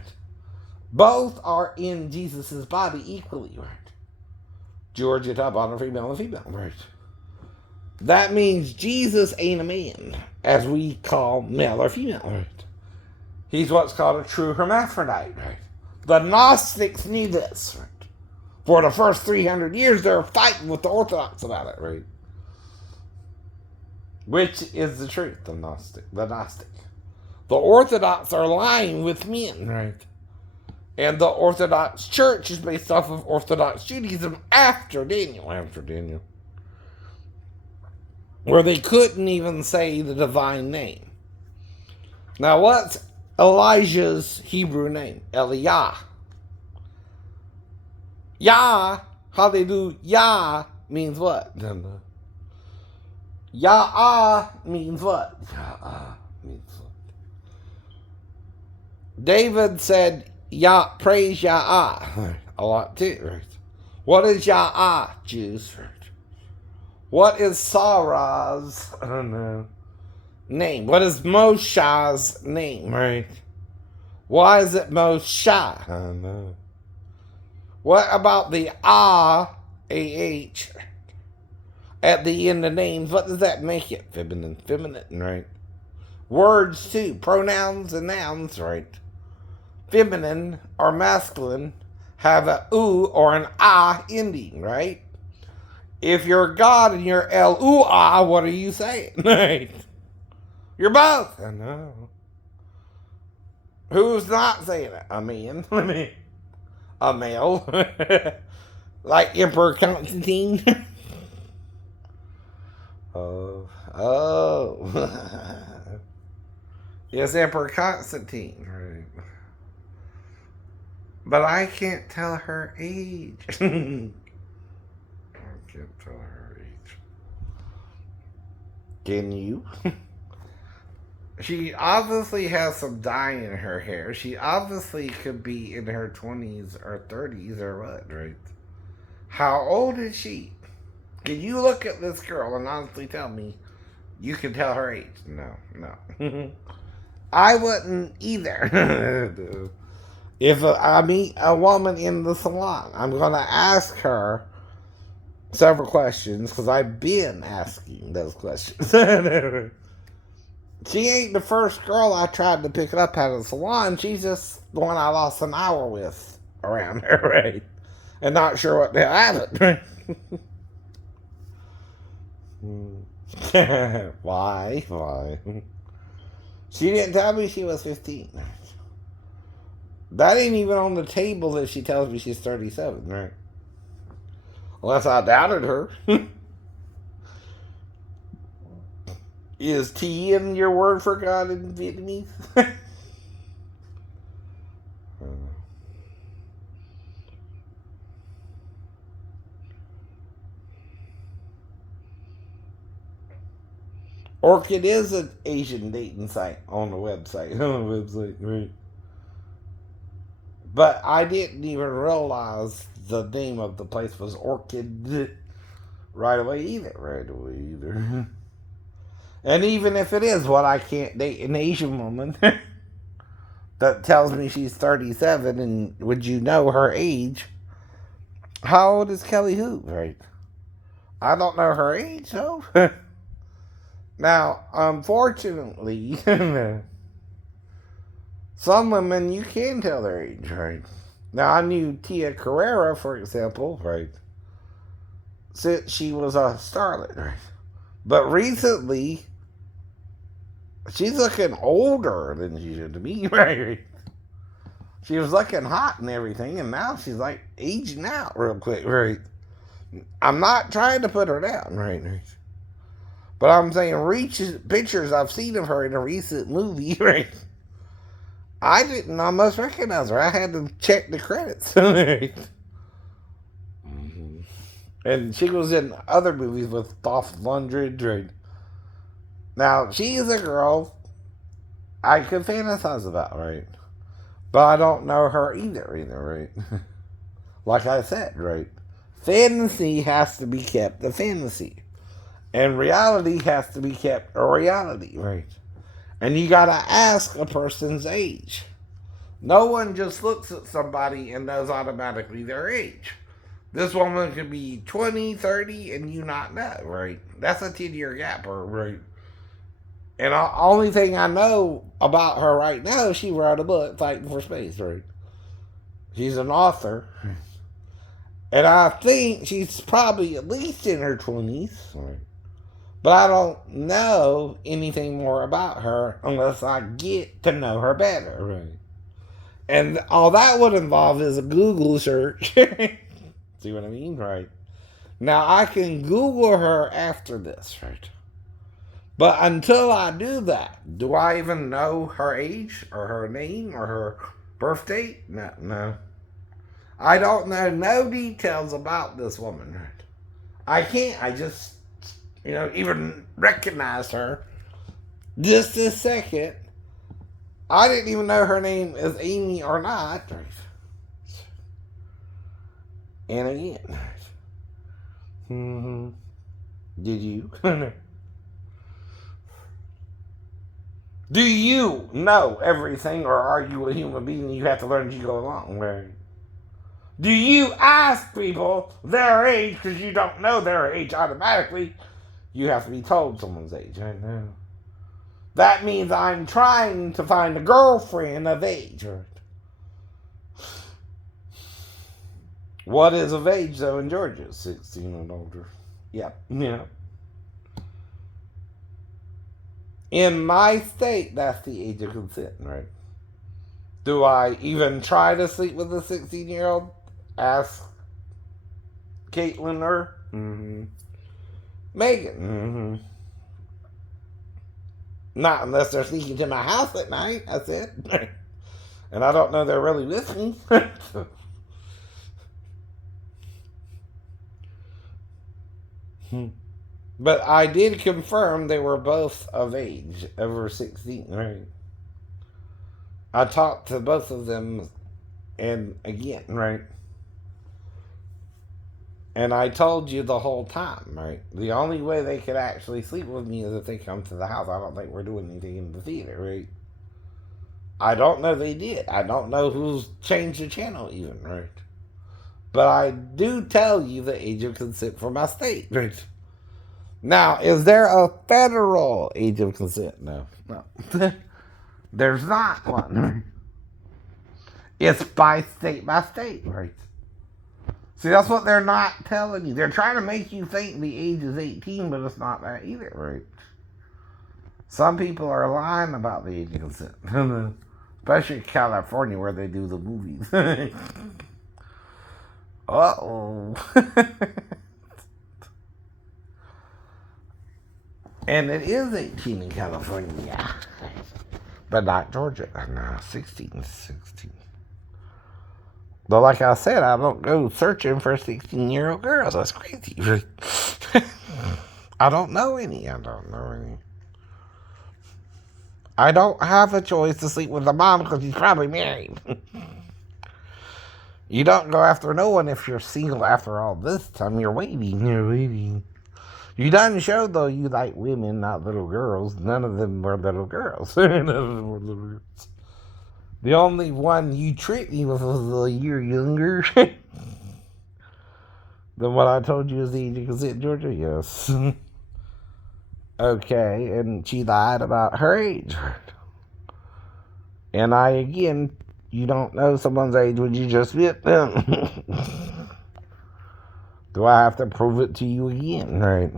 Both are in Jesus' body equally, right? Jew or Gentile, bond or female and female, right? That means Jesus ain't a man, as we call male or female, right? He's what's called a true hermaphrodite, right? The Gnostics knew this, right? For the first 300 years, they were fighting with the Orthodox about it, right? Which is the truth, the Gnostic. The Orthodox are lying with men, right? And the Orthodox Church is based off of Orthodox Judaism after Daniel. where they couldn't even say the divine name. Now, what's Elijah's Hebrew name? Eliah. Yah, hallelujah, means what? Yah means what? Yah means what? David said, Yah, praise Yah a lot too, right? What is Yah, Jews? Right? What is Sarah's name? What is Moshe's name, right? Why is it Moshe? What about the A-H, at the end of names? What does that make it? Feminine, right? Words too, pronouns and nouns, right? Feminine or masculine have a U or an I ending, right? If you're God and you're L-U-I, what are you saying? Right? You're both. I know. Who's not saying it? A man. A male. Like Emperor Constantine. Oh. Yes, Emperor Constantine. Right. But I can't tell her age. I can't tell her age. Can you? She obviously has some dye in her hair. She obviously could be in her 20s or 30s or what, right? How old is she? Can you look at this girl and honestly tell me you can tell her age? No. I wouldn't either. If I meet a woman in the salon, I'm going to ask her several questions because I've been asking those questions. She ain't the first girl I tried to pick up at a salon. She's just the one I lost an hour with around her, right? And not sure what the hell happened, right? Why? She didn't tell me she was 15. That ain't even on the table that she tells me she's 37, right? Unless I doubted her. Is T in your word for God in Vietnamese? Orchid is an Asian dating site on the website. Right? But I didn't even realize the name of the place was Orchid right away either. And even if it is what I can't date an Asian woman that tells me she's 37, and would you know her age? How old is Kelly Hoop, right? I don't know her age, though. Now, unfortunately, some women you can tell their age, right? Now, I knew Tia Carrera, for example, right? Since she was a starlet, right? But recently, she's looking older than she should to me, right? She was looking hot and everything, and now she's like aging out real quick, right? I'm not trying to put her down, right? But I'm saying pictures I've seen of her in a recent movie, right? I didn't almost recognize her. I had to check the credits. Right? And she was in other movies with Dolph Lundgren, right? Now, she is a girl I could fantasize about, right? But I don't know her either, right? Like I said, right? Fantasy has to be kept a fantasy. And reality has to be kept a reality, right? And you gotta ask a person's age. No one just looks at somebody and knows automatically their age. This woman could be 20, 30, and you not know, right? That's a 10-year gap, right? And the only thing I know about her right now, she wrote a book, Fighting for Space, right? She's an author. And I think she's probably at least in her 20s, right? But I don't know anything more about her unless I get to know her better, right? And all that would involve is a Google search. See what I mean? Right. Now, I can Google her after this, right? But until I do that, do I even know her age or her name or her birth date? No. I don't know no details about this woman. I can't. I just, even recognize her. Just a second. I didn't even know her name is Amy or not. And again, did you? Do you know everything, or are you a human being and you have to learn as you go along? Right? Do you ask people their age because you don't know their age automatically? You have to be told someone's age. Right now. That means I'm trying to find a girlfriend of age. Right? What is of age, though, in Georgia? 16 and older. Yep. In my state, that's the age of consent, right? Do I even try to sleep with a 16-year-old? Ask Caitlin or Megan. Not unless they're sneaking to my house at night, I said. And I don't know they're really with me. But I did confirm they were both of age, over 16, right? I talked to both of them, and again, right? And I told you the whole time, right? The only way they could actually sleep with me is if they come to the house. I don't think we're doing anything in the theater, right? I don't know they did. I don't know who's changed the channel even, right? But I do tell you the age of consent for my state, right? Now, is there a federal age of consent? No. There's not one. It's by state, right? See, that's what they're not telling you. They're trying to make you think the age is 18, but it's not that either, right? Some people are lying about the age of consent. Especially in California where they do the movies. Uh-oh. And it is 18 in California. But not Georgia. No, 16. Though, like I said, I don't go searching for 16-year-old girls. That's crazy. I don't know any. I don't have a choice to sleep with a mom because he's probably married. You don't go after no one if you're single after all this time. You're waiting. You done showed, though, you like women, not little girls. None of them were little girls. The only one you treat me with was a year younger than what I told you is the age of consent, Georgia. Yes. Okay, and she lied about her age. And you don't know someone's age when you just met them. Do I have to prove it to you again, right?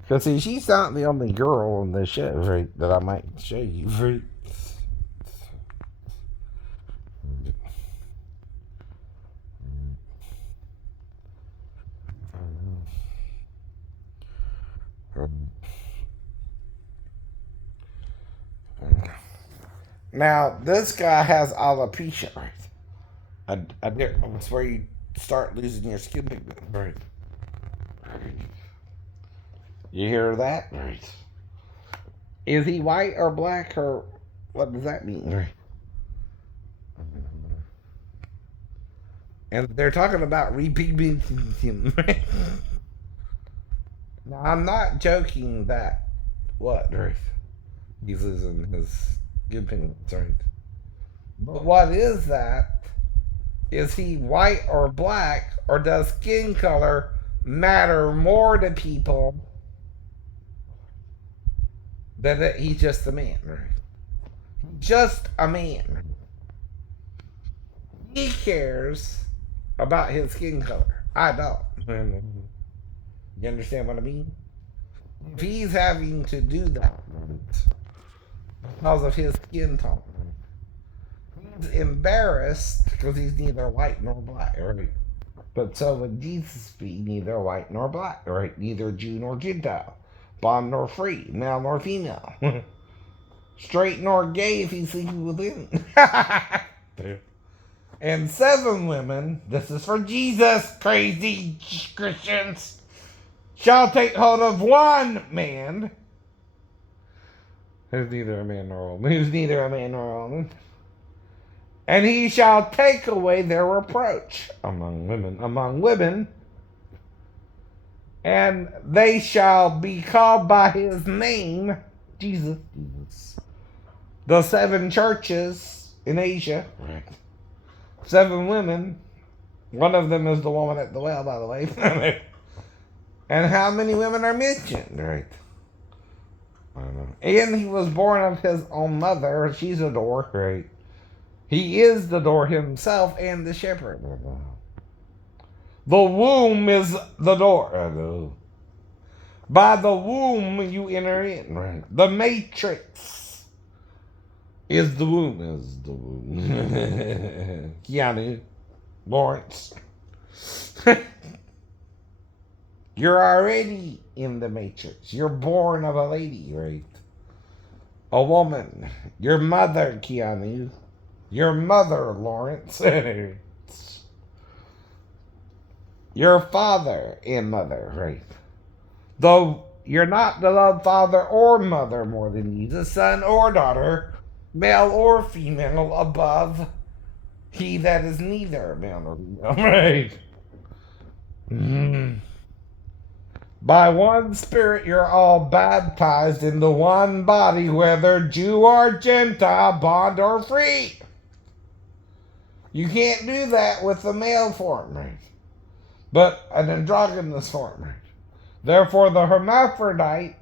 Because, see, she's not the only girl on the show, right, that I might show you, right? Now, this guy has alopecia, right? It's where you start losing your skin pigment, right? You hear that? Right. Is he white or black, or what does that mean? Right. And they're talking about repigmenting him. Right? Now, I'm not joking that right? He's losing his skin pigments, right? But what is that? Is he white or black, or does skin color matter more to people than that he's just a man, right? Just a man. He cares about his skin color. I don't. You understand what I mean? If he's having to do that because of his skin tone, he's embarrassed because he's neither white nor black, right? But so would Jesus be neither white nor black, right? Neither Jew nor Gentile. bond nor free, male nor female, straight nor gay if he's sleeping within. And 7 women, this is for Jesus, crazy Christians, shall take hold of one man, who's neither a man nor a woman, and he shall take away their reproach among women, and they shall be called by his name, Jesus. The 7 churches in Asia, 7 women, one of them is the woman at the well, by the way. And how many women are mentioned, right? I don't know. And he was born of his own mother, she's a door, right? He is the door himself and the shepherd. The womb is the door. By the womb you enter in, right? The matrix is the womb. Keanu, Lawrence. You're already in the matrix. You're born of a lady, right? A woman. Your mother, Keanu. Your mother, Lawrence. Your father and mother, right? Though you're not to love father or mother more than Jesus, son or daughter, male or female, above he that is neither male nor female, right? By one Spirit you're all baptized into one body, whether Jew or Gentile, bond or free. You can't do that with the male form, right? But an androgynous form, right? Therefore, the hermaphrodite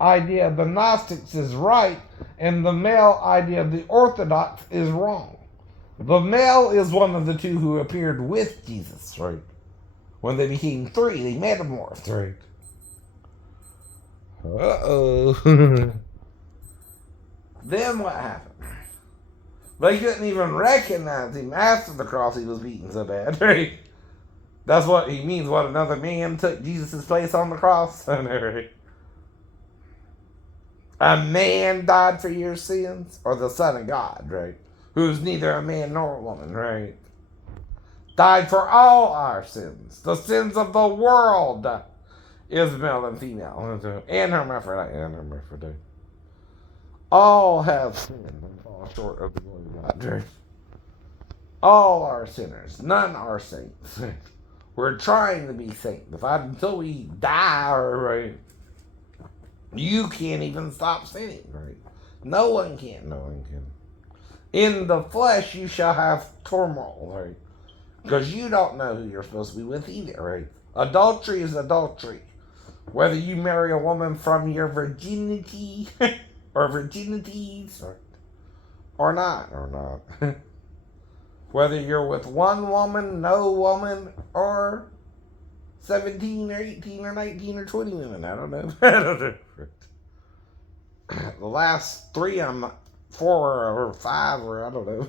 idea of the Gnostics is right, and the male idea of the Orthodox is wrong. The male is one of the 2 who appeared with Jesus, right? When they became 3, they metamorphed, right? Then what happened? They couldn't even recognize him after the cross. He was beaten so bad, right? That's what he means. What, another man took Jesus' place on the cross? A man died for your sins? Or the Son of God, right? Who's neither a man nor a woman, right? Died for all our sins. The sins of the world is male and female. And hermaphrodite. All have sinned and fall short of the glory of God, right? All are sinners. None are saints. We're trying to be sanctified until we die, right? You can't even stop sinning, right? No one can. In the flesh you shall have turmoil, right? Because you don't know who you're supposed to be with either, right? Adultery is adultery. Whether you marry a woman from your virginity or virginities or not. Whether you're with one woman, no woman, or 17 or 18 or 19 or 20 women. I don't know. The last 3, I'm 4 or 5 or I don't know.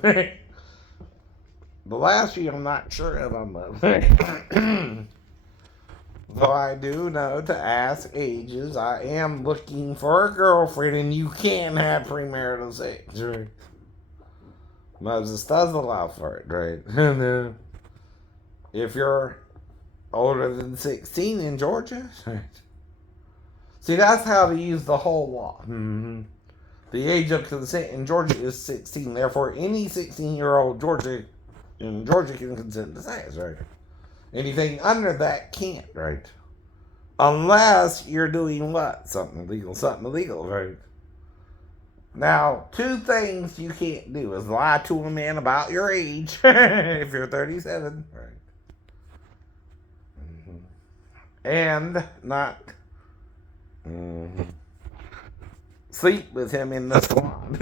The last 3 I'm not sure if I'm of. Though I do know to ask ages, I am looking for a girlfriend, and you can't have premarital sex, right? Moses does allow for it, right? And if you're older than 16 in Georgia, right? See, that's how to use the whole law. The age of consent in Georgia is 16. Therefore, any 16-year-old in Georgia can consent to sex, right? Anything under that can't, right? Unless you're doing what? Something illegal, right? Now, 2 things you can't do is lie to a man about your age if you're 37, right? And not sleep with him in the salon.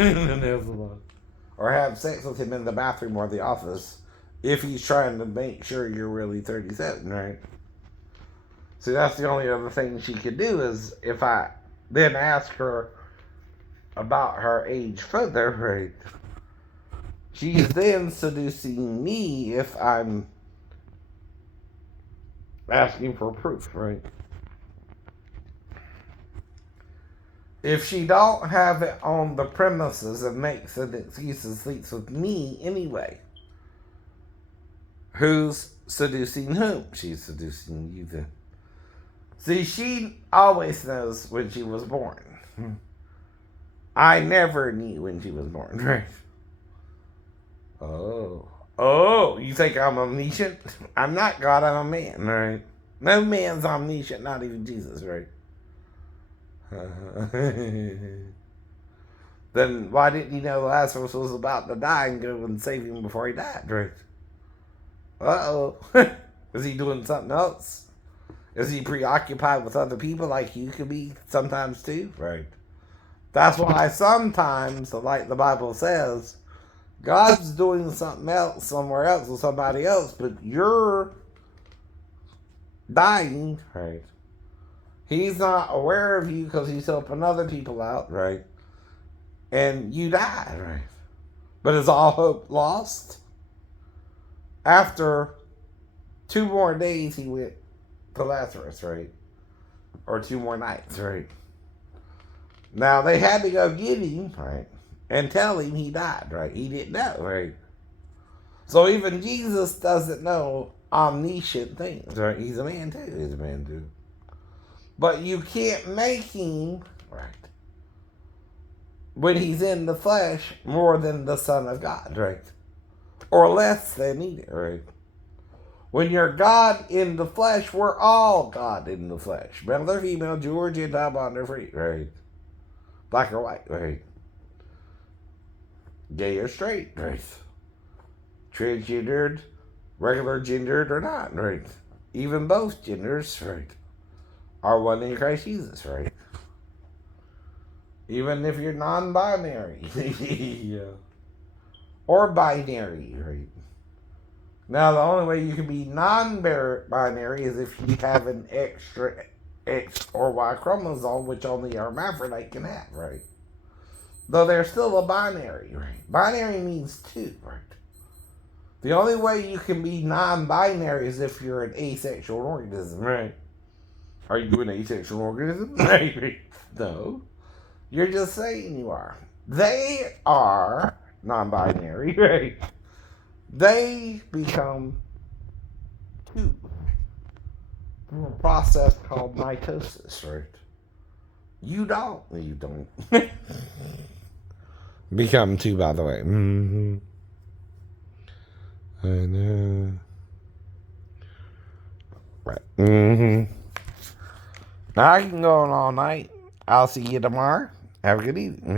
Or have sex with him in the bathroom or the office if he's trying to make sure you're really 37, right? See, that's the only other thing she could do is if I then ask her about her age further, right? She's then seducing me if I'm asking for proof, right? If she don't have it on the premises and makes an excuse and sleeps with me anyway, who's seducing whom? She's seducing you then. See, she always knows when she was born. I never knew when she was born, right? Oh, you think I'm omniscient? I'm not God, I'm a man, right? No man's omniscient, not even Jesus, right? Then why didn't you know Lazarus was about to die and go and save him before he died, right? Uh-oh. Is he doing something else? Is he preoccupied with other people like you could be sometimes too? Right. That's why sometimes, like the Bible says, God's doing something else somewhere else with somebody else, but you're dying, right? He's not aware of you because he's helping other people out, right? And you died, right? But is all hope lost? After 2 more days, he went to Lazarus, right? Or 2 more nights, right? Now, they had to go get him, right? And tell him he died, right? He didn't know, right? So even Jesus doesn't know omniscient things, right? He's a man too. He's a man too. But you can't make him, right, when he's in the flesh, more than the Son of God, right? Or less than either, right? When you're God in the flesh, we're all God in the flesh. Male or female, Jew or Gentile, bond or free, right? Black or white, right? Gay or straight, right? Transgendered, regular gendered or not, right? Even both genders, right, are one in Christ Jesus, right? Even if you're non-binary, yeah, or binary, right? Now, the only way you can be non-binary is if you have an extra X or Y chromosome, which only a hermaphrodite can have, right? Though they're still a binary, right? Binary means 2, right? The only way you can be non-binary is if you're an asexual organism, right? Are you an asexual organism? No. You're just saying you are. They are non-binary, right? They become 2 through a process called mitosis, right? You don't. Become 2, by the way. Mm-hmm. I know. Right. Mm-hmm. Now I can go on all night. I'll see you tomorrow. Have a good evening.